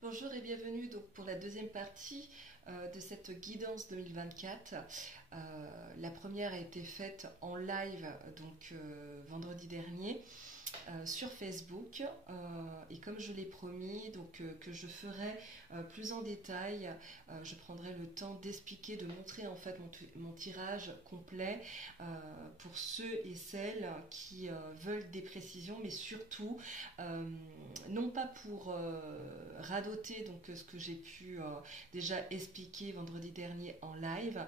Bonjour et bienvenue donc pour la deuxième partie de cette guidance 2024. La première a été faite en live vendredi dernier sur Facebook et comme je l'ai promis que je ferai plus en détail, je prendrai le temps d'expliquer, de montrer en fait mon tirage complet pour ceux et celles qui veulent des précisions, mais surtout non pas pour radoter ce que j'ai pu déjà expliquer vendredi dernier en live.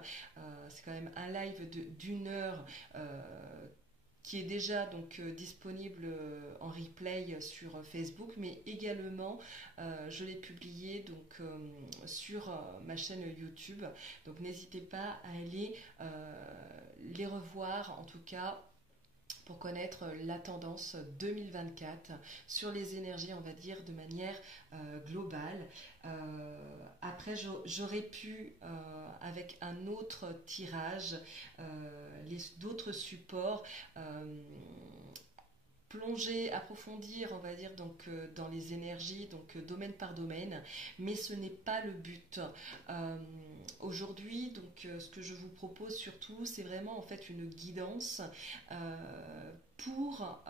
C'est quand même un live d'une heure qui est déjà disponible en replay sur Facebook, mais également je l'ai publié sur ma chaîne YouTube. Donc n'hésitez pas à aller les revoir, en tout cas pour connaître la tendance 2024 sur les énergies, on va dire, de manière globale. Après, j'aurais pu, avec un autre tirage, d'autres supports, plonger, approfondir, on va dire, dans les énergies, domaine par domaine, mais ce n'est pas le but. Euh, Aujourd'hui, ce que je vous propose surtout, c'est vraiment en fait une guidance pour,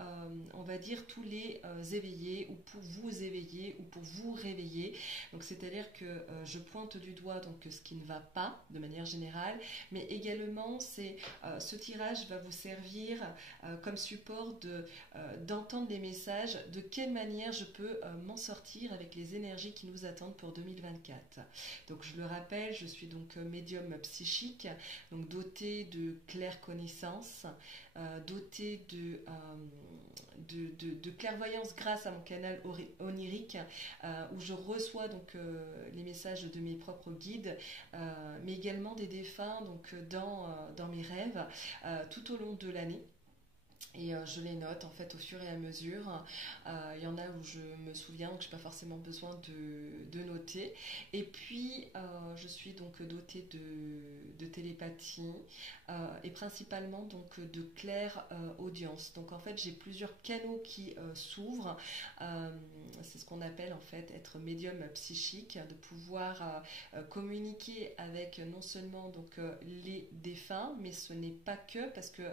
on va dire, tous les éveillés ou pour vous éveiller ou pour vous réveiller. Donc, c'est-à-dire que je pointe du doigt ce qui ne va pas de manière générale, mais également ce tirage va vous servir comme support d'entendre les messages, de quelle manière je peux m'en sortir avec les énergies qui nous attendent pour 2024. Donc je le rappelle, je suis médium psychique, donc dotée de claire connaissance, dotée de clairvoyance grâce à mon canal onirique, où je reçois les messages de mes propres guides, mais également des défunts dans mes rêves tout au long de l'année. Et je les note en fait au fur et à mesure. Il y en a où je me souviens, donc je n'ai pas forcément besoin de noter. Et puis je suis dotée de télépathie et principalement de claire audience. Donc en fait j'ai plusieurs canaux qui s'ouvrent. C'est ce qu'on appelle en fait être médium psychique, de pouvoir communiquer avec non seulement les défunts, mais ce n'est pas que parce que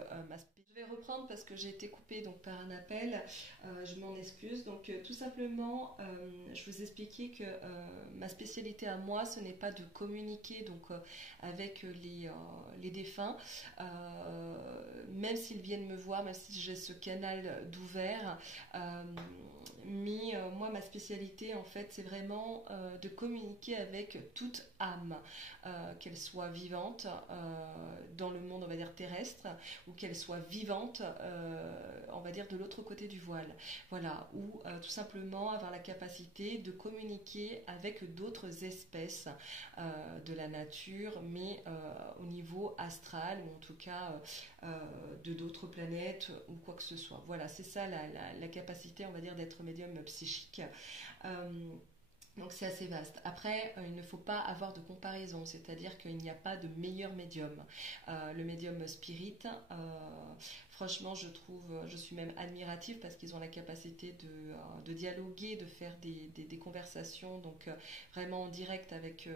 je vais reprendre parce que j'ai été coupée par un appel. Je m'en excuse. Tout simplement, je vous expliquais que ma spécialité à moi, ce n'est pas de communiquer avec les défunts, même s'ils viennent me voir, même si j'ai ce canal d'ouvert. Mais moi, ma spécialité, en fait, c'est vraiment de communiquer avec toute âme, qu'elle soit vivante dans le monde, on va dire, terrestre, ou qu'elle soit vivante, on va dire, de l'autre côté du voile. Voilà, ou tout simplement avoir la capacité de communiquer avec d'autres espèces de la nature, mais au niveau astral, ou en tout cas de d'autres planètes, ou quoi que ce soit. Voilà, c'est ça la capacité, on va dire, d'être médium psychique. Euh, donc c'est assez vaste. Après, il ne faut pas avoir de comparaison, c'est-à-dire qu'il n'y a pas de meilleur médium. Le médium spirit, franchement, je suis même admirative parce qu'ils ont la capacité de dialoguer, de faire des conversations, vraiment en direct avec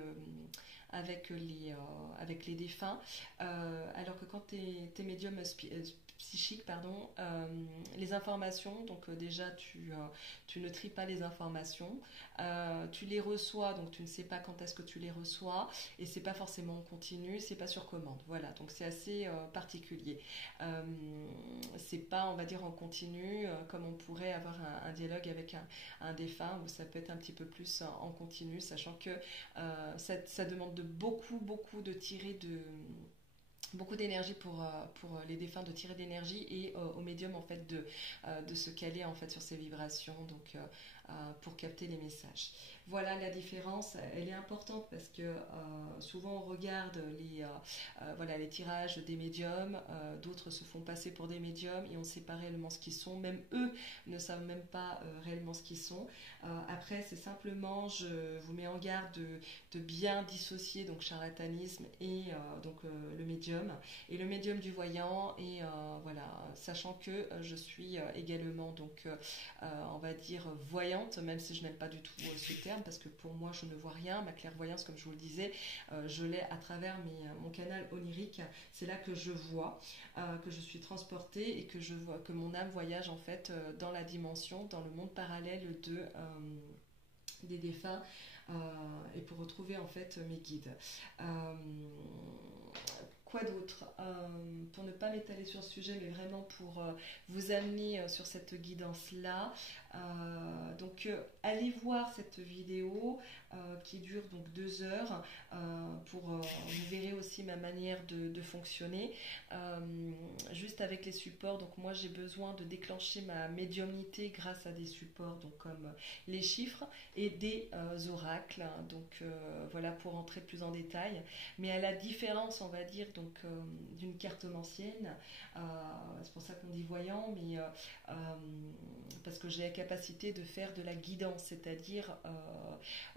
les défunts. Alors que quand tu es médium psychique, pardon, les informations, déjà tu ne tries pas les informations, tu les reçois, donc tu ne sais pas quand est-ce que tu les reçois, et c'est pas forcément en continu, c'est pas sur commande. Voilà, donc c'est assez particulier. C'est pas, on va dire, en continu, comme on pourrait avoir un dialogue avec un défunt, où ça peut être un petit peu plus en continu, sachant que ça demande beaucoup de tirer beaucoup d'énergie pour les défunts, de tirer d'énergie, et au médium en fait de se caler en fait sur ces vibrations, pour capter les messages. Voilà, la différence, elle est importante parce que souvent on regarde les tirages des médiums, d'autres se font passer pour des médiums et on ne sait pas réellement ce qu'ils sont, même eux ne savent même pas réellement ce qu'ils sont. Après, c'est simplement, je vous mets en garde de bien dissocier charlatanisme et le médium. médium, et le médium du voyant, et voilà, sachant que je suis également donc on va dire voyante, même si je n'aime pas du tout ce terme, parce que pour moi je ne vois rien. Ma clairvoyance, comme je vous le disais, je l'ai à travers mon canal onirique. C'est là que je vois, que je suis transportée, et que je vois que mon âme voyage en fait dans la dimension, dans le monde parallèle des défunts, et pour retrouver en fait mes guides. Quoi d'autre, pour ne pas m'étaler sur ce sujet, mais vraiment pour vous amener sur cette guidance-là. Donc allez voir cette vidéo qui dure donc 2 heures, vous verrez aussi ma manière de fonctionner. Juste avec les supports, donc moi j'ai besoin de déclencher ma médiumnité grâce à des supports, donc comme les chiffres et des oracles. Donc voilà, pour entrer plus en détail. Mais à la différence, on va dire, donc d'une cartomancienne, c'est pour ça qu'on dit voyant, mais parce que j'ai la capacité de faire de la guidance, c'est-à-dire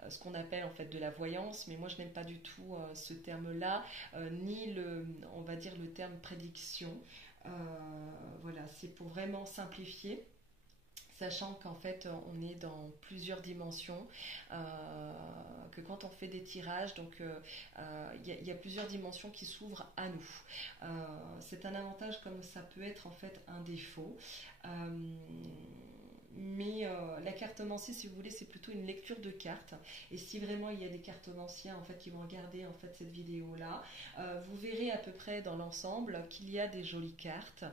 ce qu'on appelle en fait de la voyance, mais moi je n'aime pas du tout ce terme-là, ni on va dire le terme prédiction. Voilà, c'est pour vraiment simplifier, sachant qu'en fait on est dans plusieurs dimensions, que quand on fait des tirages, donc y a plusieurs dimensions qui s'ouvrent à nous. C'est un avantage comme ça peut être en fait un défaut. Mais la cartomancie, si vous voulez, c'est plutôt une lecture de cartes. Et si vraiment il y a des cartomanciens en fait qui vont regarder en fait cette vidéo là, vous verrez à peu près dans l'ensemble qu'il y a des jolies cartes.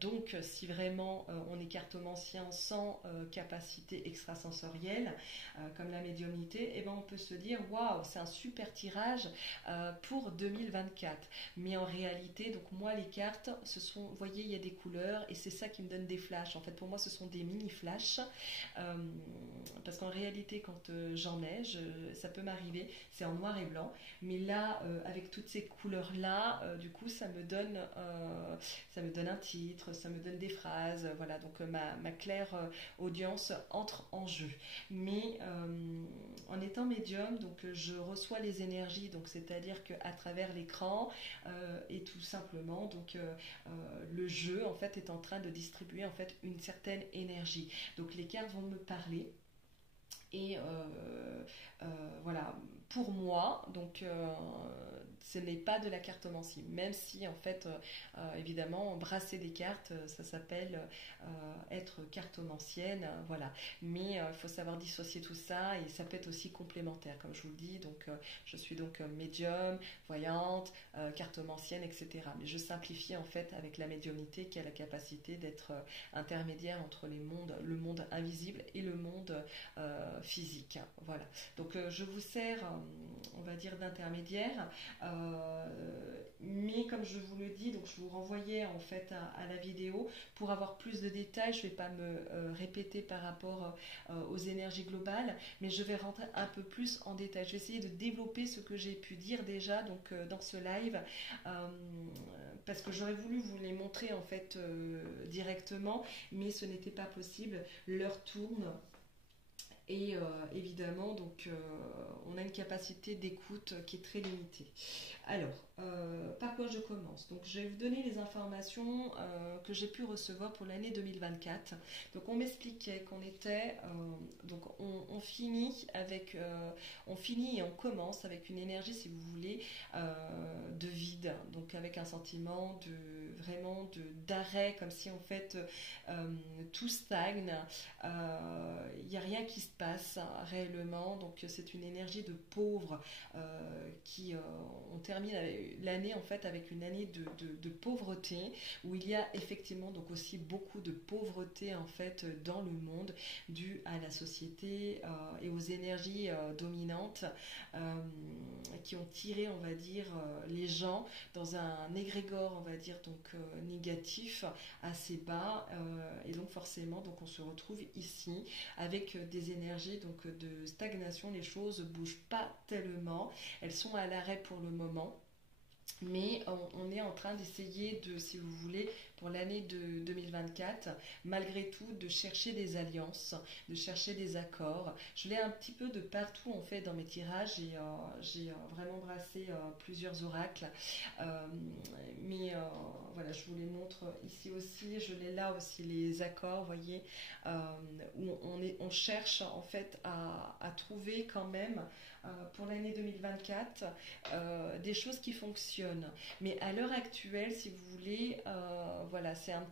Donc si vraiment on est cartomancien sans capacité extrasensorielle, comme la médiumnité, et ben on peut se dire waouh, c'est un super tirage pour 2024. Mais en réalité, donc moi les cartes, vous voyez, il y a des couleurs, et c'est ça qui me donne des flashs. En fait, pour moi, ce sont des mini flash, parce qu'en réalité quand j'en ai, ça peut m'arriver, c'est en noir et blanc, mais là avec toutes ces couleurs là, du coup ça me donne un titre, ça me donne des phrases, voilà, donc ma claire audience entre en jeu. Mais en étant médium, donc je reçois les énergies, donc c'est-à-dire qu'à travers l'écran, et tout simplement donc le jeu en fait est en train de distribuer en fait une certaine énergie. Donc les cartes vont me parler, et voilà, pour moi, donc ce n'est pas de la cartomancie, même si en fait évidemment brasser des cartes, ça s'appelle être cartomancienne, voilà. Mais il faut savoir dissocier tout ça, et ça peut être aussi complémentaire, comme je vous le dis. Donc je suis donc médium, voyante, cartomancienne, etc. Mais je simplifie en fait avec la médiumnité, qui a la capacité d'être intermédiaire entre le monde invisible et le monde physique. Voilà. Donc je vous sers, on va dire, d'intermédiaire, mais comme je vous le dis, donc je vous renvoyais en fait à la vidéo pour avoir plus de détails. Je ne vais pas me répéter par rapport aux énergies globales, mais je vais rentrer un peu plus en détail. Je vais essayer de développer ce que j'ai pu dire déjà donc dans ce live, parce que j'aurais voulu vous les montrer en fait directement, mais ce n'était pas possible. L'heure tourne. Et évidemment, donc, on a une capacité d'écoute qui est très limitée. Alors, par quoi je commence? Donc, je vais vous donner les informations que j'ai pu recevoir pour l'année 2024. Donc, on m'expliquait qu'on était, donc, on finit et on commence avec une énergie, si vous voulez, de vide. Donc, avec un sentiment vraiment d'arrêt, comme si en fait tout stagne. Il n'y a rien qui se passe réellement, donc c'est une énergie de pauvre qui on termine l'année en fait avec une année de pauvreté, où il y a effectivement donc aussi beaucoup de pauvreté en fait dans le monde, due à la société et aux énergies dominantes qui ont tiré, on va dire, les gens dans un égrégore, on va dire, donc négatif assez bas, et donc forcément donc on se retrouve ici avec des énergies donc de stagnation. Les choses ne bougent pas tellement, elles sont à l'arrêt pour le moment. Mais on est en train d'essayer de, si vous voulez, pour l'année de 2024, malgré tout, de chercher des alliances, de chercher des accords. Je l'ai un petit peu de partout en fait dans mes tirages et j'ai vraiment brassé plusieurs oracles. Euh, mais voilà, je vous les montre ici aussi. Je l'ai là aussi les accords, vous voyez, euh, où on cherche en fait à trouver quand même pour l'année 2024 des choses qui fonctionnent. Mais à l'heure actuelle, si vous voulez, voilà, c'est un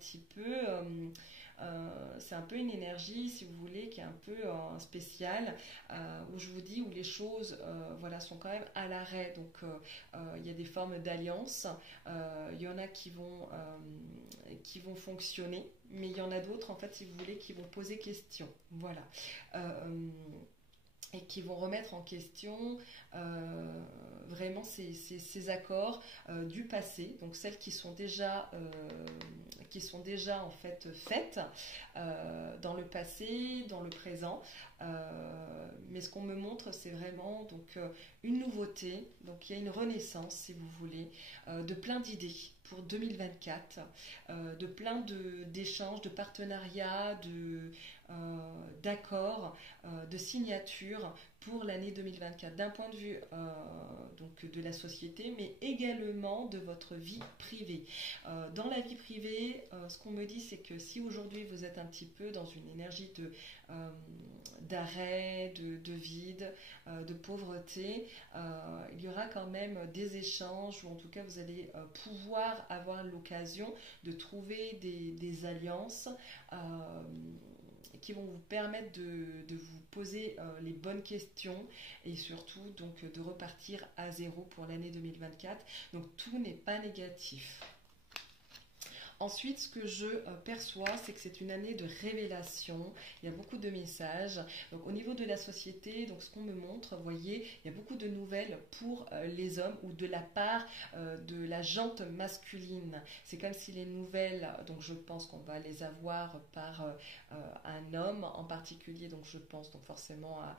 peu une énergie, si vous voulez, qui est un peu spéciale, où je vous dis où les choses, voilà, sont quand même à l'arrêt. Donc, il y a des formes d'alliance. Il y en a qui vont fonctionner, mais il y en a d'autres, en fait, si vous voulez, qui vont poser question. Voilà. Et qui vont remettre en question vraiment ces accords du passé, donc celles qui sont déjà en fait faites dans le passé, dans le présent. Mais ce qu'on me montre, c'est vraiment donc une nouveauté. Donc il y a une renaissance, si vous voulez, de plein d'idées pour 2024, de plein d'échanges, de partenariats, d'accords, de signatures pour l'année 2024, d'un point de vue donc de la société, mais également de votre vie privée. Dans la vie privée, ce qu'on me dit, c'est que si aujourd'hui vous êtes un petit peu dans une énergie d'arrêt, de vide, de pauvreté, il y aura quand même des échanges, ou en tout cas vous allez pouvoir avoir l'occasion de trouver des alliances qui vont vous permettre de vous poser les bonnes questions et surtout donc de repartir à zéro pour l'année 2024. Donc tout n'est pas négatif. Ensuite, ce que je perçois, c'est que c'est une année de révélation. Il y a beaucoup de messages. Donc, au niveau de la société, donc ce qu'on me montre, vous voyez, il y a beaucoup de nouvelles pour les hommes ou de la part de la jante masculine. C'est comme si les nouvelles, donc je pense qu'on va les avoir par un homme en particulier. Donc, je pense donc forcément à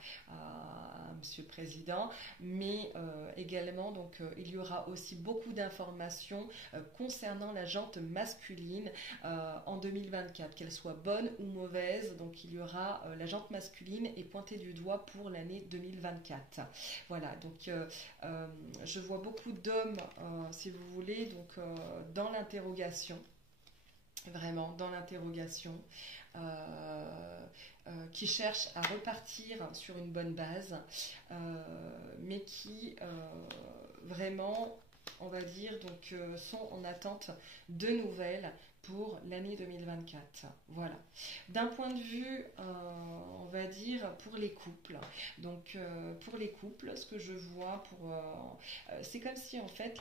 Monsieur le Président, mais également donc il y aura aussi beaucoup d'informations concernant la jante masculine en 2024, qu'elle soit bonne ou mauvaise. Donc il y aura la jante masculine est pointée du doigt pour l'année 2024. Voilà, donc je vois beaucoup d'hommes, si vous voulez, donc dans l'interrogation, vraiment dans l'interrogation, qui cherchent à repartir sur une bonne base, mais qui vraiment, on va dire, donc sont en attente de nouvelles pour l'année 2024. Voilà. D'un point de vue, on va dire, pour les couples. Donc, pour les couples, ce que je vois, c'est comme si, en fait,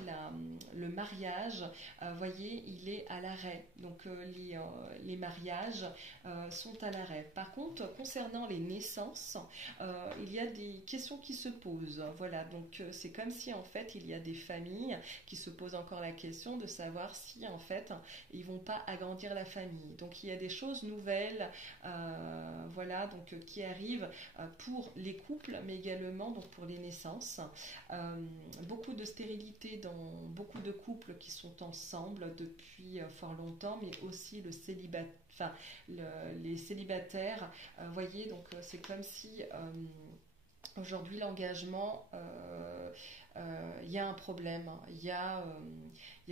le mariage, voyez, il est à l'arrêt. Donc, les mariages sont à l'arrêt. Par contre, concernant les naissances, il y a des questions qui se posent. Voilà. Donc, c'est comme si, en fait, il y a des familles qui se posent encore la question de savoir si, en fait, ils vont pas agrandir la famille. Donc il y a des choses nouvelles, voilà, donc qui arrivent pour les couples, mais également donc pour les naissances. Beaucoup de stérilité dans beaucoup de couples qui sont ensemble depuis fort longtemps, mais aussi le célibat, enfin les célibataires. Voyez, donc c'est comme si aujourd'hui l'engagement il y a un problème, il y a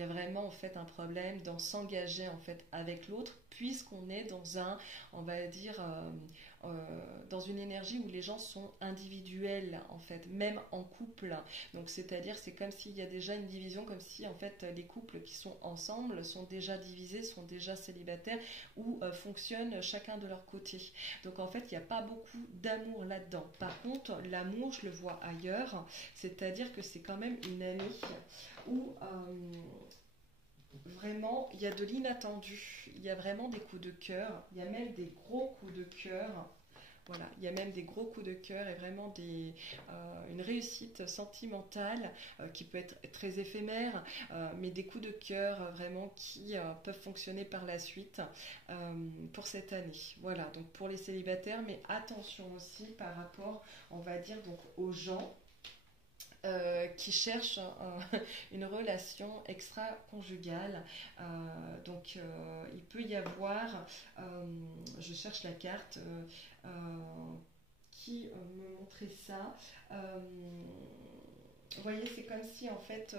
vraiment en fait un problème dans s'engager en fait avec l'autre, puisqu'on est dans on va dire dans une énergie où les gens sont individuels en fait, même en couple. Donc c'est-à-dire c'est comme s'il y a déjà une division, comme si en fait les couples qui sont ensemble sont déjà divisés, sont déjà célibataires ou fonctionnent chacun de leur côté. Donc en fait il n'y a pas beaucoup d'amour là-dedans. Par contre l'amour je le vois ailleurs, c'est-à-dire que c'est quand même une année où vraiment il y a de l'inattendu, il y a vraiment des coups de cœur, il y a même des gros coups de cœur. Voilà, il y a même des gros coups de cœur et vraiment une réussite sentimentale qui peut être très éphémère, mais des coups de cœur vraiment qui peuvent fonctionner par la suite pour cette année. Voilà, donc pour les célibataires, mais attention aussi par rapport, on va dire, donc aux gens qui cherchent une relation extra-conjugale. Il peut y avoir, je cherche la carte qui me montrait ça. Vous voyez, c'est comme si en fait,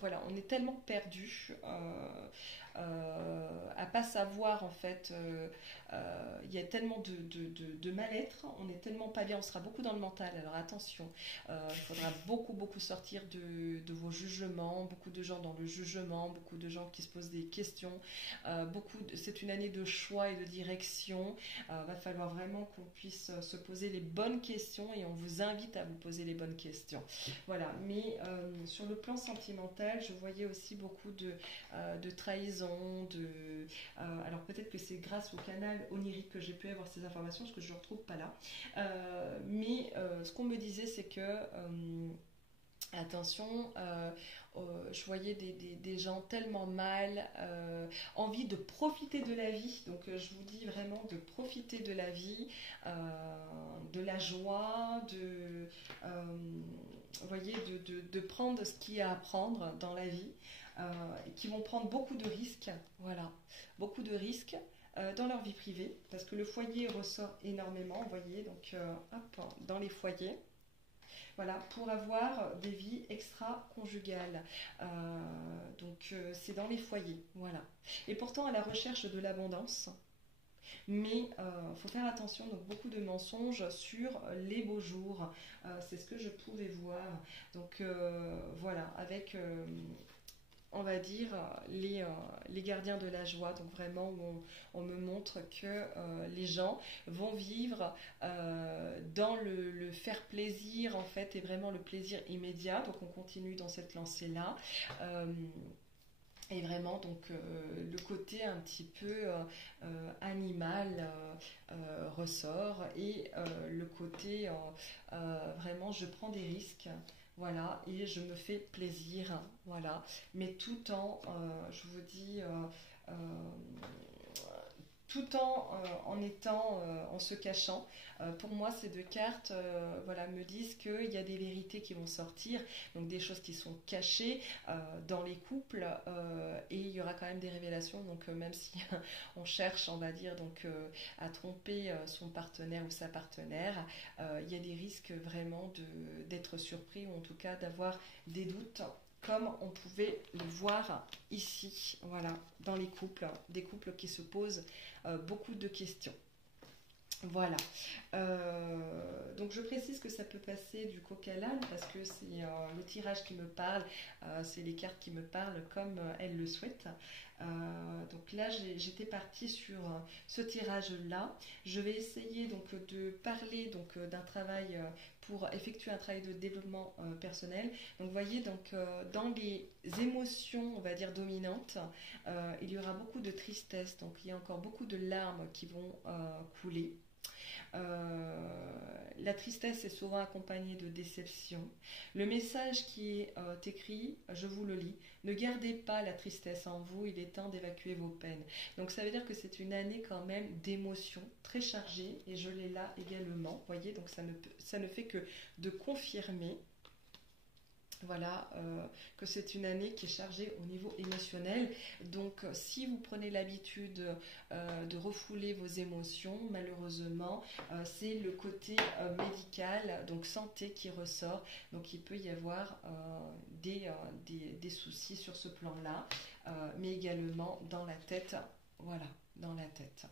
voilà, on est tellement perdu à pas savoir en fait. Il y a tellement de mal-être, on est tellement pas bien, on sera beaucoup dans le mental. Alors attention, il faudra beaucoup sortir de vos jugements, beaucoup de gens dans le jugement, beaucoup de gens qui se posent des questions. C'est une année de choix et de direction. Va falloir vraiment qu'on puisse se poser les bonnes questions et on vous invite à vous poser les bonnes questions. Voilà, mais sur le plan sentimental, je voyais aussi beaucoup de trahison, alors peut-être que c'est grâce au canal onirique que j'ai pu avoir ces informations, parce que je ne retrouve pas là. Mais ce qu'on me disait, c'est que attention, je voyais des gens tellement mal, envie de profiter de la vie. Donc je vous dis vraiment de profiter de la vie, de la joie, vous voyez, de prendre ce qu'il y a à prendre dans la vie, et qui vont prendre beaucoup de risques, voilà, beaucoup de risques. Dans leur vie privée, parce que le foyer ressort énormément, vous voyez, donc hop, dans les foyers, voilà, pour avoir des vies extra-conjugales. C'est dans les foyers, voilà. Et pourtant à la recherche de l'abondance, mais faut faire attention, donc beaucoup de mensonges sur les beaux jours. C'est ce que je pouvais voir. Donc voilà, avec on va dire les gardiens de la joie, donc vraiment où on me montre que les gens vont vivre dans le faire plaisir en fait, et vraiment le plaisir immédiat. Donc on continue dans cette lancée là. Et vraiment, donc, le côté un petit peu animal ressort, et le côté vraiment, je prends des risques, voilà, et je me fais plaisir, voilà, mais tout je vous dis, tout en étant, en se cachant. Pour moi, ces deux cartes voilà, me disent qu'il y a des vérités qui vont sortir, donc des choses qui sont cachées dans les couples, et il y aura quand même des révélations. Donc même si on cherche, on va dire, donc, à tromper son partenaire ou sa partenaire, il y a des risques vraiment d'être surpris, ou en tout cas d'avoir des doutes, comme on pouvait le voir ici, voilà, dans les couples, des couples qui se posent beaucoup de questions. Voilà. Donc je précise que ça peut passer du coq à l'âne, parce que c'est le tirage qui me parle, c'est les cartes qui me parlent comme elles le souhaitent. Donc là j'étais partie sur ce tirage-là. Je vais essayer donc de parler donc d'un travail pour effectuer un travail de développement personnel. Donc vous voyez, donc dans les émotions, on va dire dominantes, il y aura beaucoup de tristesse. Donc il y a encore beaucoup de larmes qui vont couler. La tristesse est souvent accompagnée de déception. Le message qui est écrit, je vous le lis: ne gardez pas la tristesse en vous, il est temps d'évacuer vos peines. Donc ça veut dire que c'est une année quand même d'émotions très chargée, et je l'ai là également, vous voyez, donc ça ne fait que de confirmer, voilà, que c'est une année qui est chargée au niveau émotionnel. Donc si vous prenez l'habitude de refouler vos émotions, malheureusement c'est le côté médical, donc santé, qui ressort. Donc il peut y avoir des soucis sur ce plan là, mais également dans la tête, voilà, dans la tête.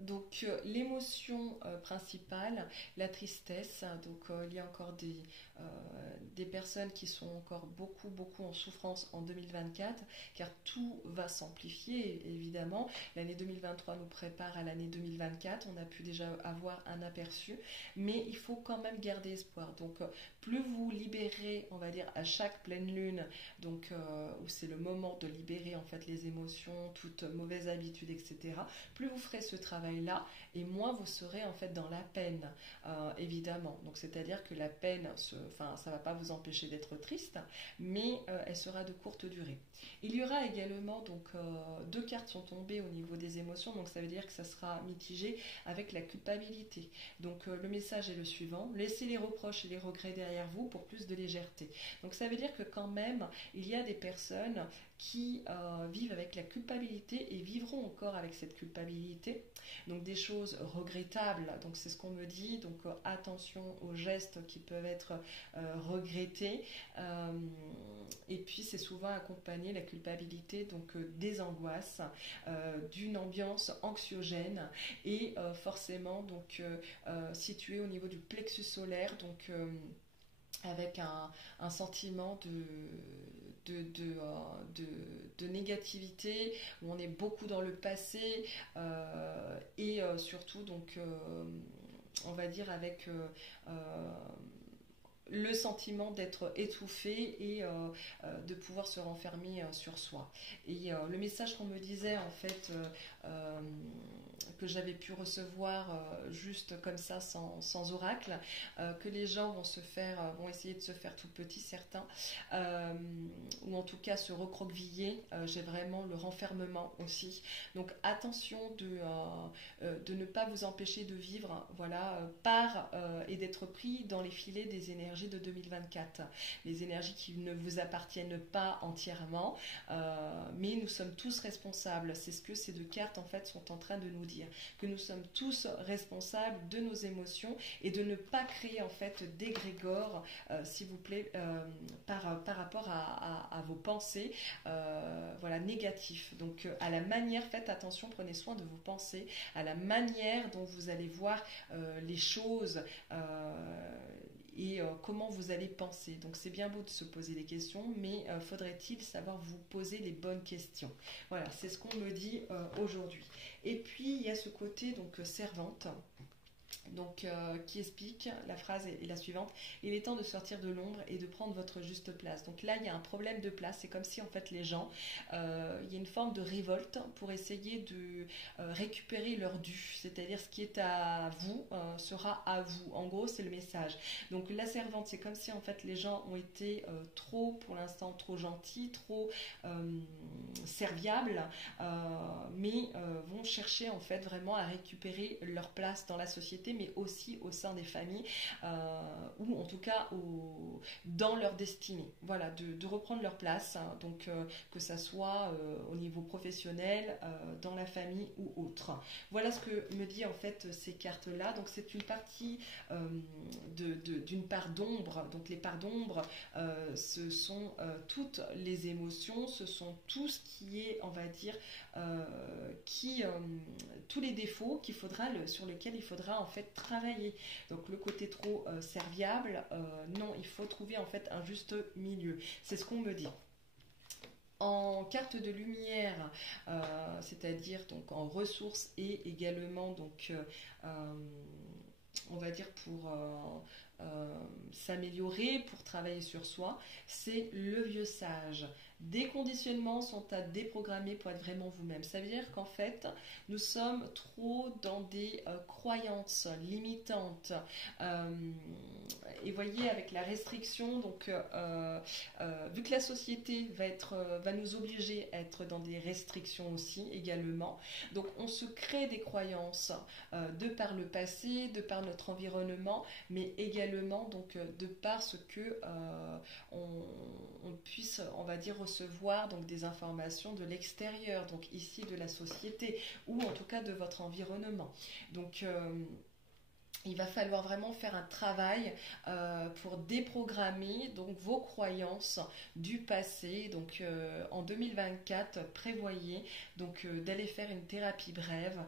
Donc l'émotion principale, la tristesse. Donc il y a encore des personnes qui sont encore beaucoup en souffrance en 2024, car tout va s'amplifier évidemment. L'année 2023 nous prépare à l'année 2024, on a pu déjà avoir un aperçu, mais il faut quand même garder espoir. Donc plus vous libérez, on va dire, à chaque pleine lune, donc où c'est le moment de libérer en fait les émotions, toute mauvaise habitude, etc., plus vous ferez ce travail, travail-là, et moins vous serez en fait dans la peine, évidemment. Donc c'est-à-dire que la peine, enfin, ça ne va pas vous empêcher d'être triste, mais elle sera de courte durée. Il y aura également, donc deux cartes sont tombées au niveau des émotions, donc ça veut dire que ça sera mitigé avec la culpabilité. Donc le message est le suivant: laissez les reproches et les regrets derrière vous pour plus de légèreté. Donc ça veut dire que quand même, il y a des personnes qui vivent avec la culpabilité et vivront encore avec cette culpabilité. Donc des choses regrettables, donc c'est ce qu'on me dit, donc attention aux gestes qui peuvent être regrettés. Et puis c'est souvent accompagné, la culpabilité, donc des angoisses, d'une ambiance anxiogène et forcément donc situé au niveau du plexus solaire, donc avec un sentiment de négativité, où on est beaucoup dans le passé, et surtout donc on va dire avec le sentiment d'être étouffé et de pouvoir se renfermer sur soi. Et le message qu'on me disait en fait, que j'avais pu recevoir juste comme ça sans oracle, que les gens vont essayer de se faire tout petits, certains, ou en tout cas se recroqueviller. J'ai vraiment le renfermement aussi. Donc attention de ne pas vous empêcher de vivre, voilà, et d'être pris dans les filets des énergies de 2024, les énergies qui ne vous appartiennent pas entièrement, mais nous sommes tous responsables. C'est ce que ces deux cartes en fait sont en train de nous dire, que nous sommes tous responsables de nos émotions et de ne pas créer en fait d'égrégore, s'il vous plaît, par rapport à vos pensées, voilà, négatifs. Donc à la manière, faites attention, prenez soin de vos pensées, à la manière dont vous allez voir les choses, et comment vous allez penser. Donc c'est bien beau de se poser des questions, mais faudrait-il savoir vous poser les bonnes questions. Voilà, c'est ce qu'on me dit aujourd'hui. Et puis il y a ce côté donc servante. Donc, qui explique, la phrase est la suivante: il est temps de sortir de l'ombre et de prendre votre juste place. Donc là, il y a un problème de place. C'est comme si en fait les gens, il y a une forme de révolte pour essayer de récupérer leur dû, c'est-à-dire ce qui est à vous sera à vous. En gros, c'est le message. Donc la servante, c'est comme si en fait les gens ont été trop, pour l'instant, trop gentils, trop serviables, mais vont chercher en fait vraiment à récupérer leur place dans la société, mais aussi au sein des familles, ou en tout cas dans leur destinée. Voilà, de reprendre leur place, hein, donc que ça soit au niveau professionnel, dans la famille ou autre. Voilà ce que me dit en fait ces cartes-là. Donc c'est une partie d'une part d'ombre. Donc les parts d'ombre, ce sont toutes les émotions, ce sont tout ce qui est, on va dire, tous les défauts sur lesquels il faudra en fait travailler. Donc le côté trop serviable, non, il faut trouver en fait un juste milieu. C'est ce qu'on me dit. En carte de lumière, c'est-à-dire donc en ressources et également donc on va dire pour s'améliorer, pour travailler sur soi, c'est le vieux sage. Des conditionnements sont à déprogrammer pour être vraiment vous-même. Ça veut dire qu'en fait, nous sommes trop dans des croyances limitantes. Et voyez, avec la restriction, donc vu que la société va nous obliger à être dans des restrictions aussi également, donc on se crée des croyances de par le passé, de par notre environnement, mais également donc de par ce que on puisse, on va dire, recevoir donc des informations de l'extérieur, donc ici de la société, ou en tout cas de votre environnement. Donc il va falloir vraiment faire un travail pour déprogrammer donc vos croyances du passé. Donc en 2024, prévoyez donc d'aller faire une thérapie brève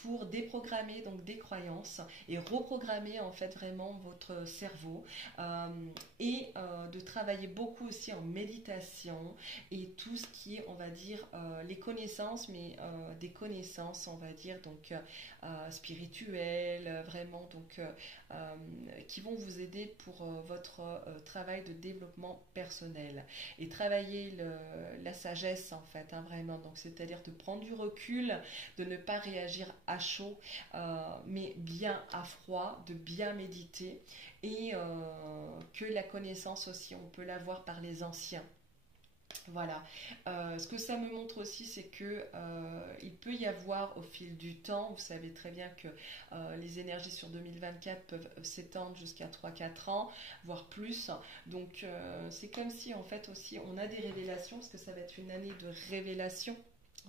pour déprogrammer donc des croyances et reprogrammer en fait vraiment votre cerveau, et de travailler beaucoup aussi en méditation et tout ce qui est, on va dire, les connaissances, mais des connaissances, on va dire, donc spirituelles, vraiment qui vont vous aider pour votre travail de développement personnel et travailler la sagesse en fait, hein, vraiment. Donc c'est-à-dire de prendre du recul, de ne pas réagir à chaud, mais bien à froid, de bien méditer et que la connaissance aussi, on peut l'avoir par les anciens. Voilà. Ce que ça me montre aussi, c'est que il peut y avoir au fil du temps, vous savez très bien que les énergies sur 2024 peuvent s'étendre jusqu'à 3-4 ans, voire plus. Donc c'est comme si en fait aussi on a des révélations, parce que ça va être une année de révélation.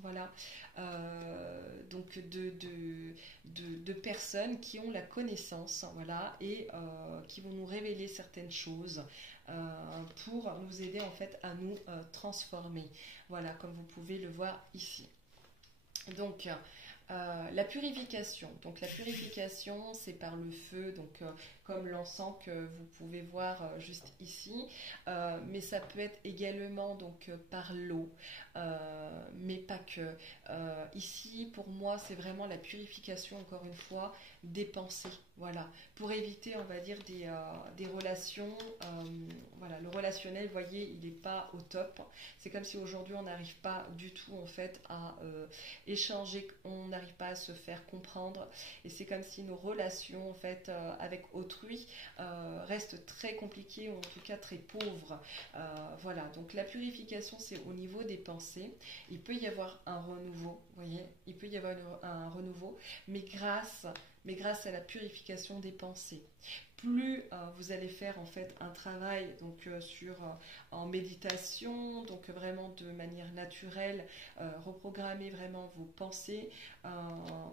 Voilà, donc de personnes qui ont la connaissance, voilà, et qui vont nous révéler certaines choses pour nous aider en fait à nous transformer. Voilà, comme vous pouvez le voir ici. Donc, la purification. Donc, la purification, c'est par le feu, donc comme l'encens que vous pouvez voir juste ici. Mais ça peut être également donc par l'eau, mais pas que. Ici, pour moi, c'est vraiment la purification, encore une fois, des pensées. Voilà, pour éviter, on va dire, des relations. Voilà, le relationnel, vous voyez, il n'est pas au top. C'est comme si aujourd'hui, on n'arrive pas du tout, en fait, à échanger, on n'arrive pas à se faire comprendre. Et c'est comme si nos relations, en fait, avec autrui restent très compliquées, ou en tout cas très pauvres. Voilà, donc la purification, c'est au niveau des pensées. Il peut y avoir un renouveau, vous voyez, il peut y avoir un renouveau, mais grâce à la purification des pensées. Plus vous allez faire en fait un travail donc en méditation, donc vraiment de manière naturelle, reprogrammer vraiment vos pensées,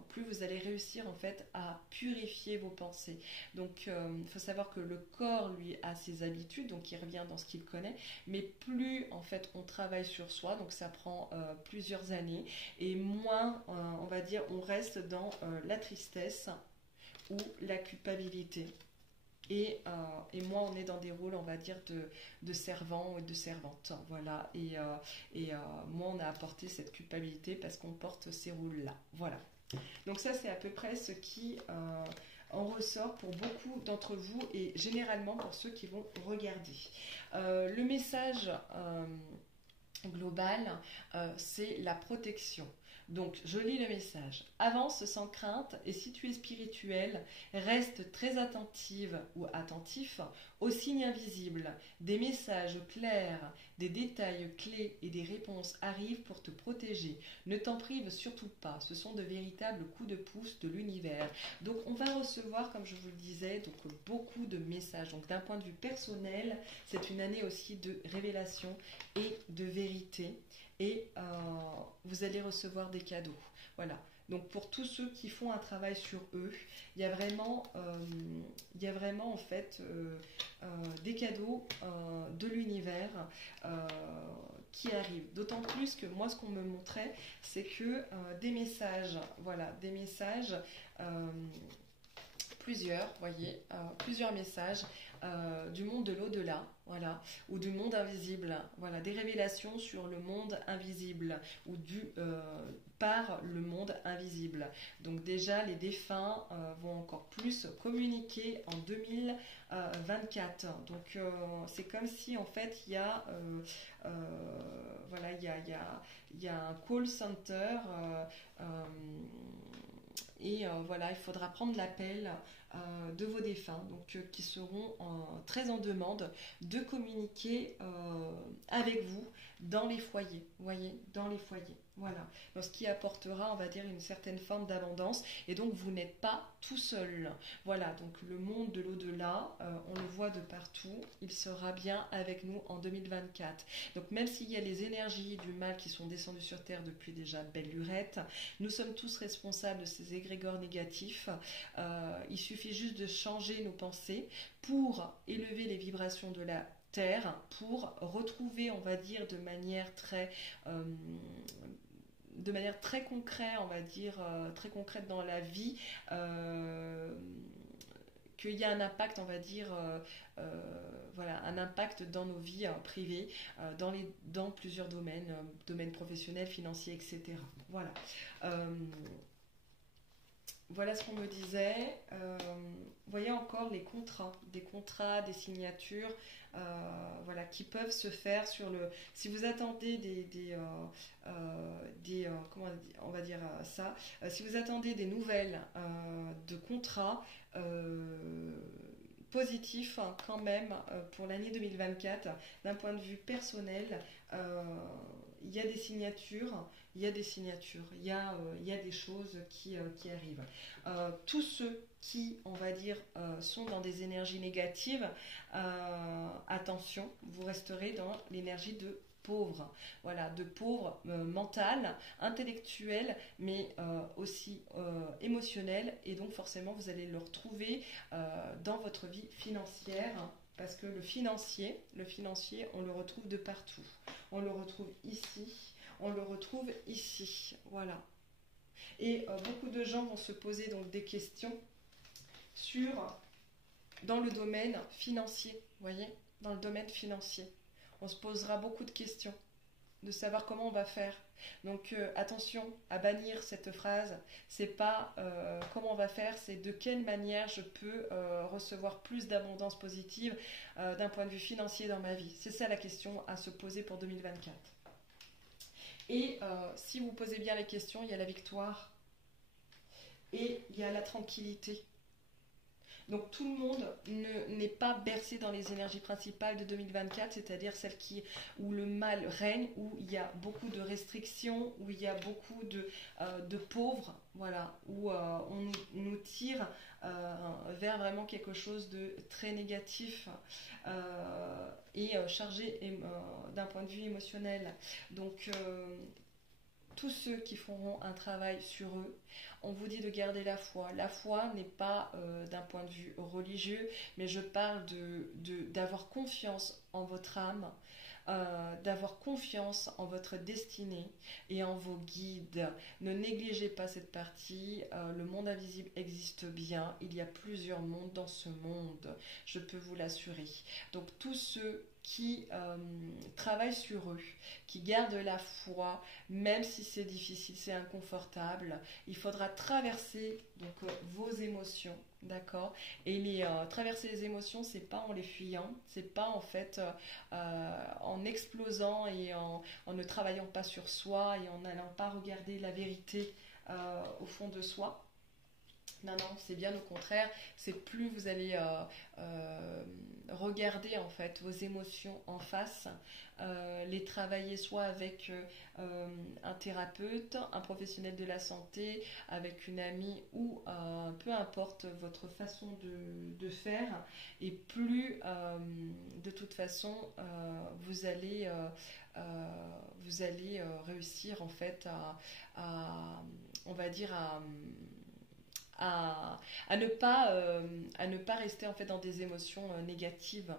plus vous allez réussir en fait à purifier vos pensées. Donc il faut savoir que le corps lui a ses habitudes, donc il revient dans ce qu'il connaît, mais plus en fait on travaille sur soi, donc ça prend plusieurs années, et moins on va dire on reste dans la tristesse ou la culpabilité. Et moi, on est dans des rôles, on va dire, de servant et de servante. Voilà. Et moi, on a apporté cette culpabilité parce qu'on porte ces rôles-là. Voilà. Donc ça, c'est à peu près ce qui en ressort pour beaucoup d'entre vous et généralement pour ceux qui vont regarder. Le message global, c'est la protection. Donc, je lis le message. Avance sans crainte et si tu es spirituel, reste très attentive ou attentif aux signes invisibles. Des messages clairs, des détails clés et des réponses arrivent pour te protéger. Ne t'en prive surtout pas. Ce sont de véritables coups de pouce de l'univers. Donc, on va recevoir, comme je vous le disais, donc beaucoup de messages. Donc, d'un point de vue personnel, c'est une année aussi de révélation et de vérité. Et vous allez recevoir des cadeaux. Voilà. Donc pour tous ceux qui font un travail sur eux, il y a vraiment en fait des cadeaux de l'univers qui arrivent. D'autant plus que moi, ce qu'on me montrait, c'est que des messages, voilà, des messages. Plusieurs, voyez, plusieurs messages du monde de l'au-delà, voilà, ou du monde invisible, voilà, des révélations sur le monde invisible ou par le monde invisible. Donc déjà, les défunts vont encore plus communiquer en 2024. Donc c'est comme si en fait il y a voilà, il y a un call center. Et voilà, il faudra prendre l'appel de vos défunts, donc qui seront très en demande de communiquer avec vous dans les foyers, vous voyez, dans les foyers. Voilà, donc ce qui apportera, on va dire, une certaine forme d'abondance, et donc vous n'êtes pas tout seul. Voilà, donc le monde de l'au-delà, on le voit de partout, il sera bien avec nous en 2024. Donc même s'il y a les énergies du mal qui sont descendues sur Terre depuis déjà belle lurette, nous sommes tous responsables de ces égrégores négatifs. Il suffit juste de changer nos pensées pour élever les vibrations de la Terre, pour retrouver, on va dire, de manière très concrète, on va dire, très concrète dans la vie, qu'il y a un impact, on va dire, voilà, un impact dans nos vies privées, dans plusieurs domaines, domaines professionnels, financiers, etc. Voilà. voilà ce qu'on me disait. Voyez encore les contrats, des signatures, voilà, qui peuvent se faire sur le. Si vous attendez comment on va dire ça, si vous attendez des nouvelles de contrats positifs hein, quand même pour l'année 2024, d'un point de vue personnel, il y a des signatures, il y a des choses qui arrivent. Tous ceux qui, on va dire, sont dans des énergies négatives, attention, vous resterez dans l'énergie de pauvre, voilà, de pauvre mental, intellectuel, mais aussi émotionnel, et donc forcément vous allez le retrouver dans votre vie financière, parce que le financier, on le retrouve de partout. On le retrouve ici, on le retrouve ici, voilà. Et beaucoup de gens vont se poser donc des questions dans le domaine financier, vous voyez, dans le domaine financier. On se posera beaucoup de questions, de savoir comment on va faire. Donc attention à bannir cette phrase. C'est pas comment on va faire, c'est de quelle manière je peux recevoir plus d'abondance positive d'un point de vue financier dans ma vie. C'est ça la question à se poser pour 2024. Et si vous posez bien les questions, il y a la victoire et il y a la tranquillité. Donc tout le monde n'est pas bercé dans les énergies principales de 2024, c'est-à-dire celles où le mal règne, où il y a beaucoup de restrictions, où il y a beaucoup de pauvres, voilà, où on nous tire vers vraiment quelque chose de très négatif et chargé d'un point de vue émotionnel. Donc tous ceux qui feront un travail sur eux, on vous dit de garder la foi. La foi n'est pas d'un point de vue religieux, mais je parle d'avoir confiance en votre âme, d'avoir confiance en votre destinée et en vos guides. Ne négligez pas cette partie. Le monde invisible existe bien. Il y a plusieurs mondes dans ce monde, je peux vous l'assurer. Donc tous ceux qui travaillent sur eux, qui gardent la foi, même si c'est difficile, c'est inconfortable, il faudra traverser donc vos émotions, d'accord. Et traverser les émotions, c'est pas en les fuyant, c'est pas en fait en explosant et en ne travaillant pas sur soi et en n'allant pas regarder la vérité au fond de soi. Non, non, c'est bien au contraire. C'est plus vous allez regarder en fait vos émotions en face, les travailler soit avec un thérapeute, un professionnel de la santé, avec une amie ou peu importe votre façon de faire. Et plus de toute façon vous allez réussir en fait on va dire à ne pas rester en fait dans des émotions négatives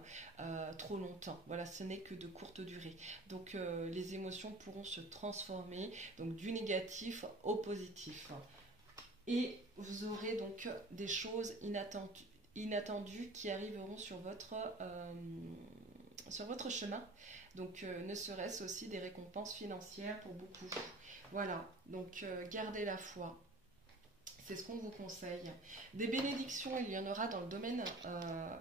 trop longtemps. Voilà, ce n'est que de courte durée. Donc les émotions pourront se transformer donc du négatif au positif. Et vous aurez donc des choses inattendues qui arriveront sur votre chemin. Donc ne serait-ce aussi des récompenses financières pour beaucoup. Voilà, donc gardez la foi. C'est ce qu'on vous conseille. Des bénédictions, il y en aura dans le domaine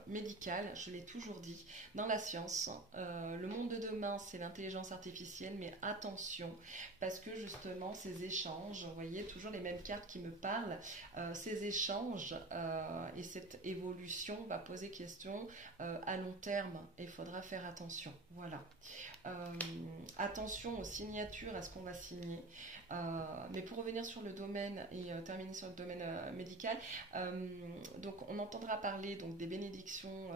médical, je l'ai toujours dit, dans la science. Le monde de demain, c'est l'intelligence artificielle, mais attention, parce que justement, ces échanges, vous voyez, toujours les mêmes cartes qui me parlent, ces échanges et cette évolution va poser question à long terme, et il faudra faire attention. Voilà. Attention aux signatures, à ce qu'on va signer. Mais pour revenir sur le domaine et terminer sur le domaine médical, donc on entendra parler donc des bénédictions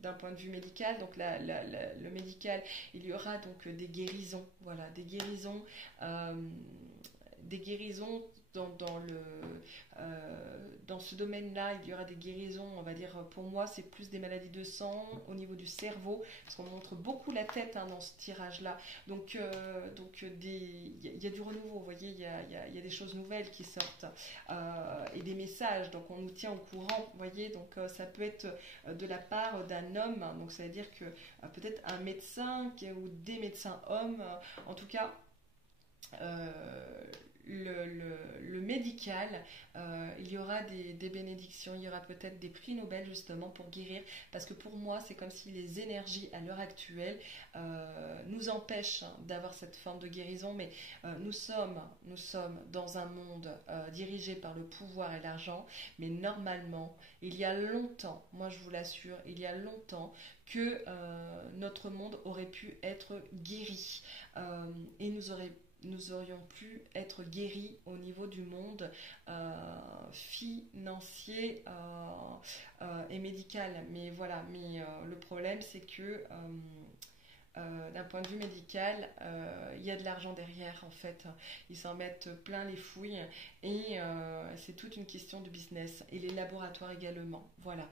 d'un point de vue médical. Donc le médical, il y aura donc des guérisons, voilà, des guérisons dans ce domaine-là. Il y aura des guérisons, on va dire, pour moi c'est plus des maladies de sang au niveau du cerveau, parce qu'on montre beaucoup la tête dans ce tirage-là. Donc il y a du renouveau, vous voyez, il y a des choses nouvelles qui sortent et des messages, donc on nous tient au courant, vous voyez. Donc ça peut être de la part d'un homme, donc ça veut dire que peut-être un médecin ou des médecins hommes, en tout cas le médical, il y aura des bénédictions, il y aura peut-être des prix Nobel justement pour guérir, parce que pour moi c'est comme si les énergies à l'heure actuelle nous empêchent d'avoir cette forme de guérison, mais nous sommes dans un monde dirigé par le pouvoir et l'argent, mais normalement, il y a longtemps, moi je vous l'assure, il y a longtemps que notre monde aurait pu être guéri et nous aurions pu être guéris au niveau du monde financier et médical. Mais voilà, le problème c'est que d'un point de vue médical, il y a de l'argent derrière en fait. Ils s'en mettent plein les fouilles et c'est toute une question de business. Et les laboratoires également. Voilà.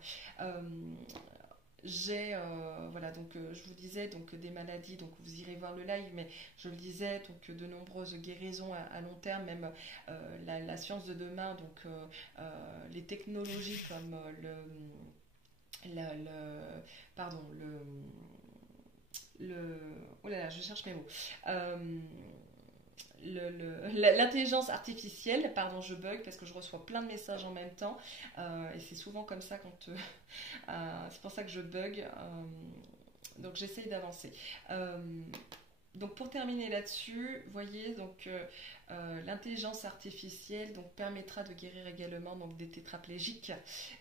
Euh, voilà, donc je vous disais donc des maladies, donc vous irez voir le live, mais je le disais, donc de nombreuses guérisons à long terme, même la science de demain, donc les technologies comme pardon, oh là là, je cherche mes mots. Euh, L'intelligence artificielle, pardon, je bug parce que je reçois plein de messages en même temps et c'est souvent comme ça quand c'est pour ça que je bug. Donc j'essaye d'avancer. Donc pour terminer là-dessus, vous voyez, donc l'intelligence artificielle donc permettra de guérir également donc des tétraplégiques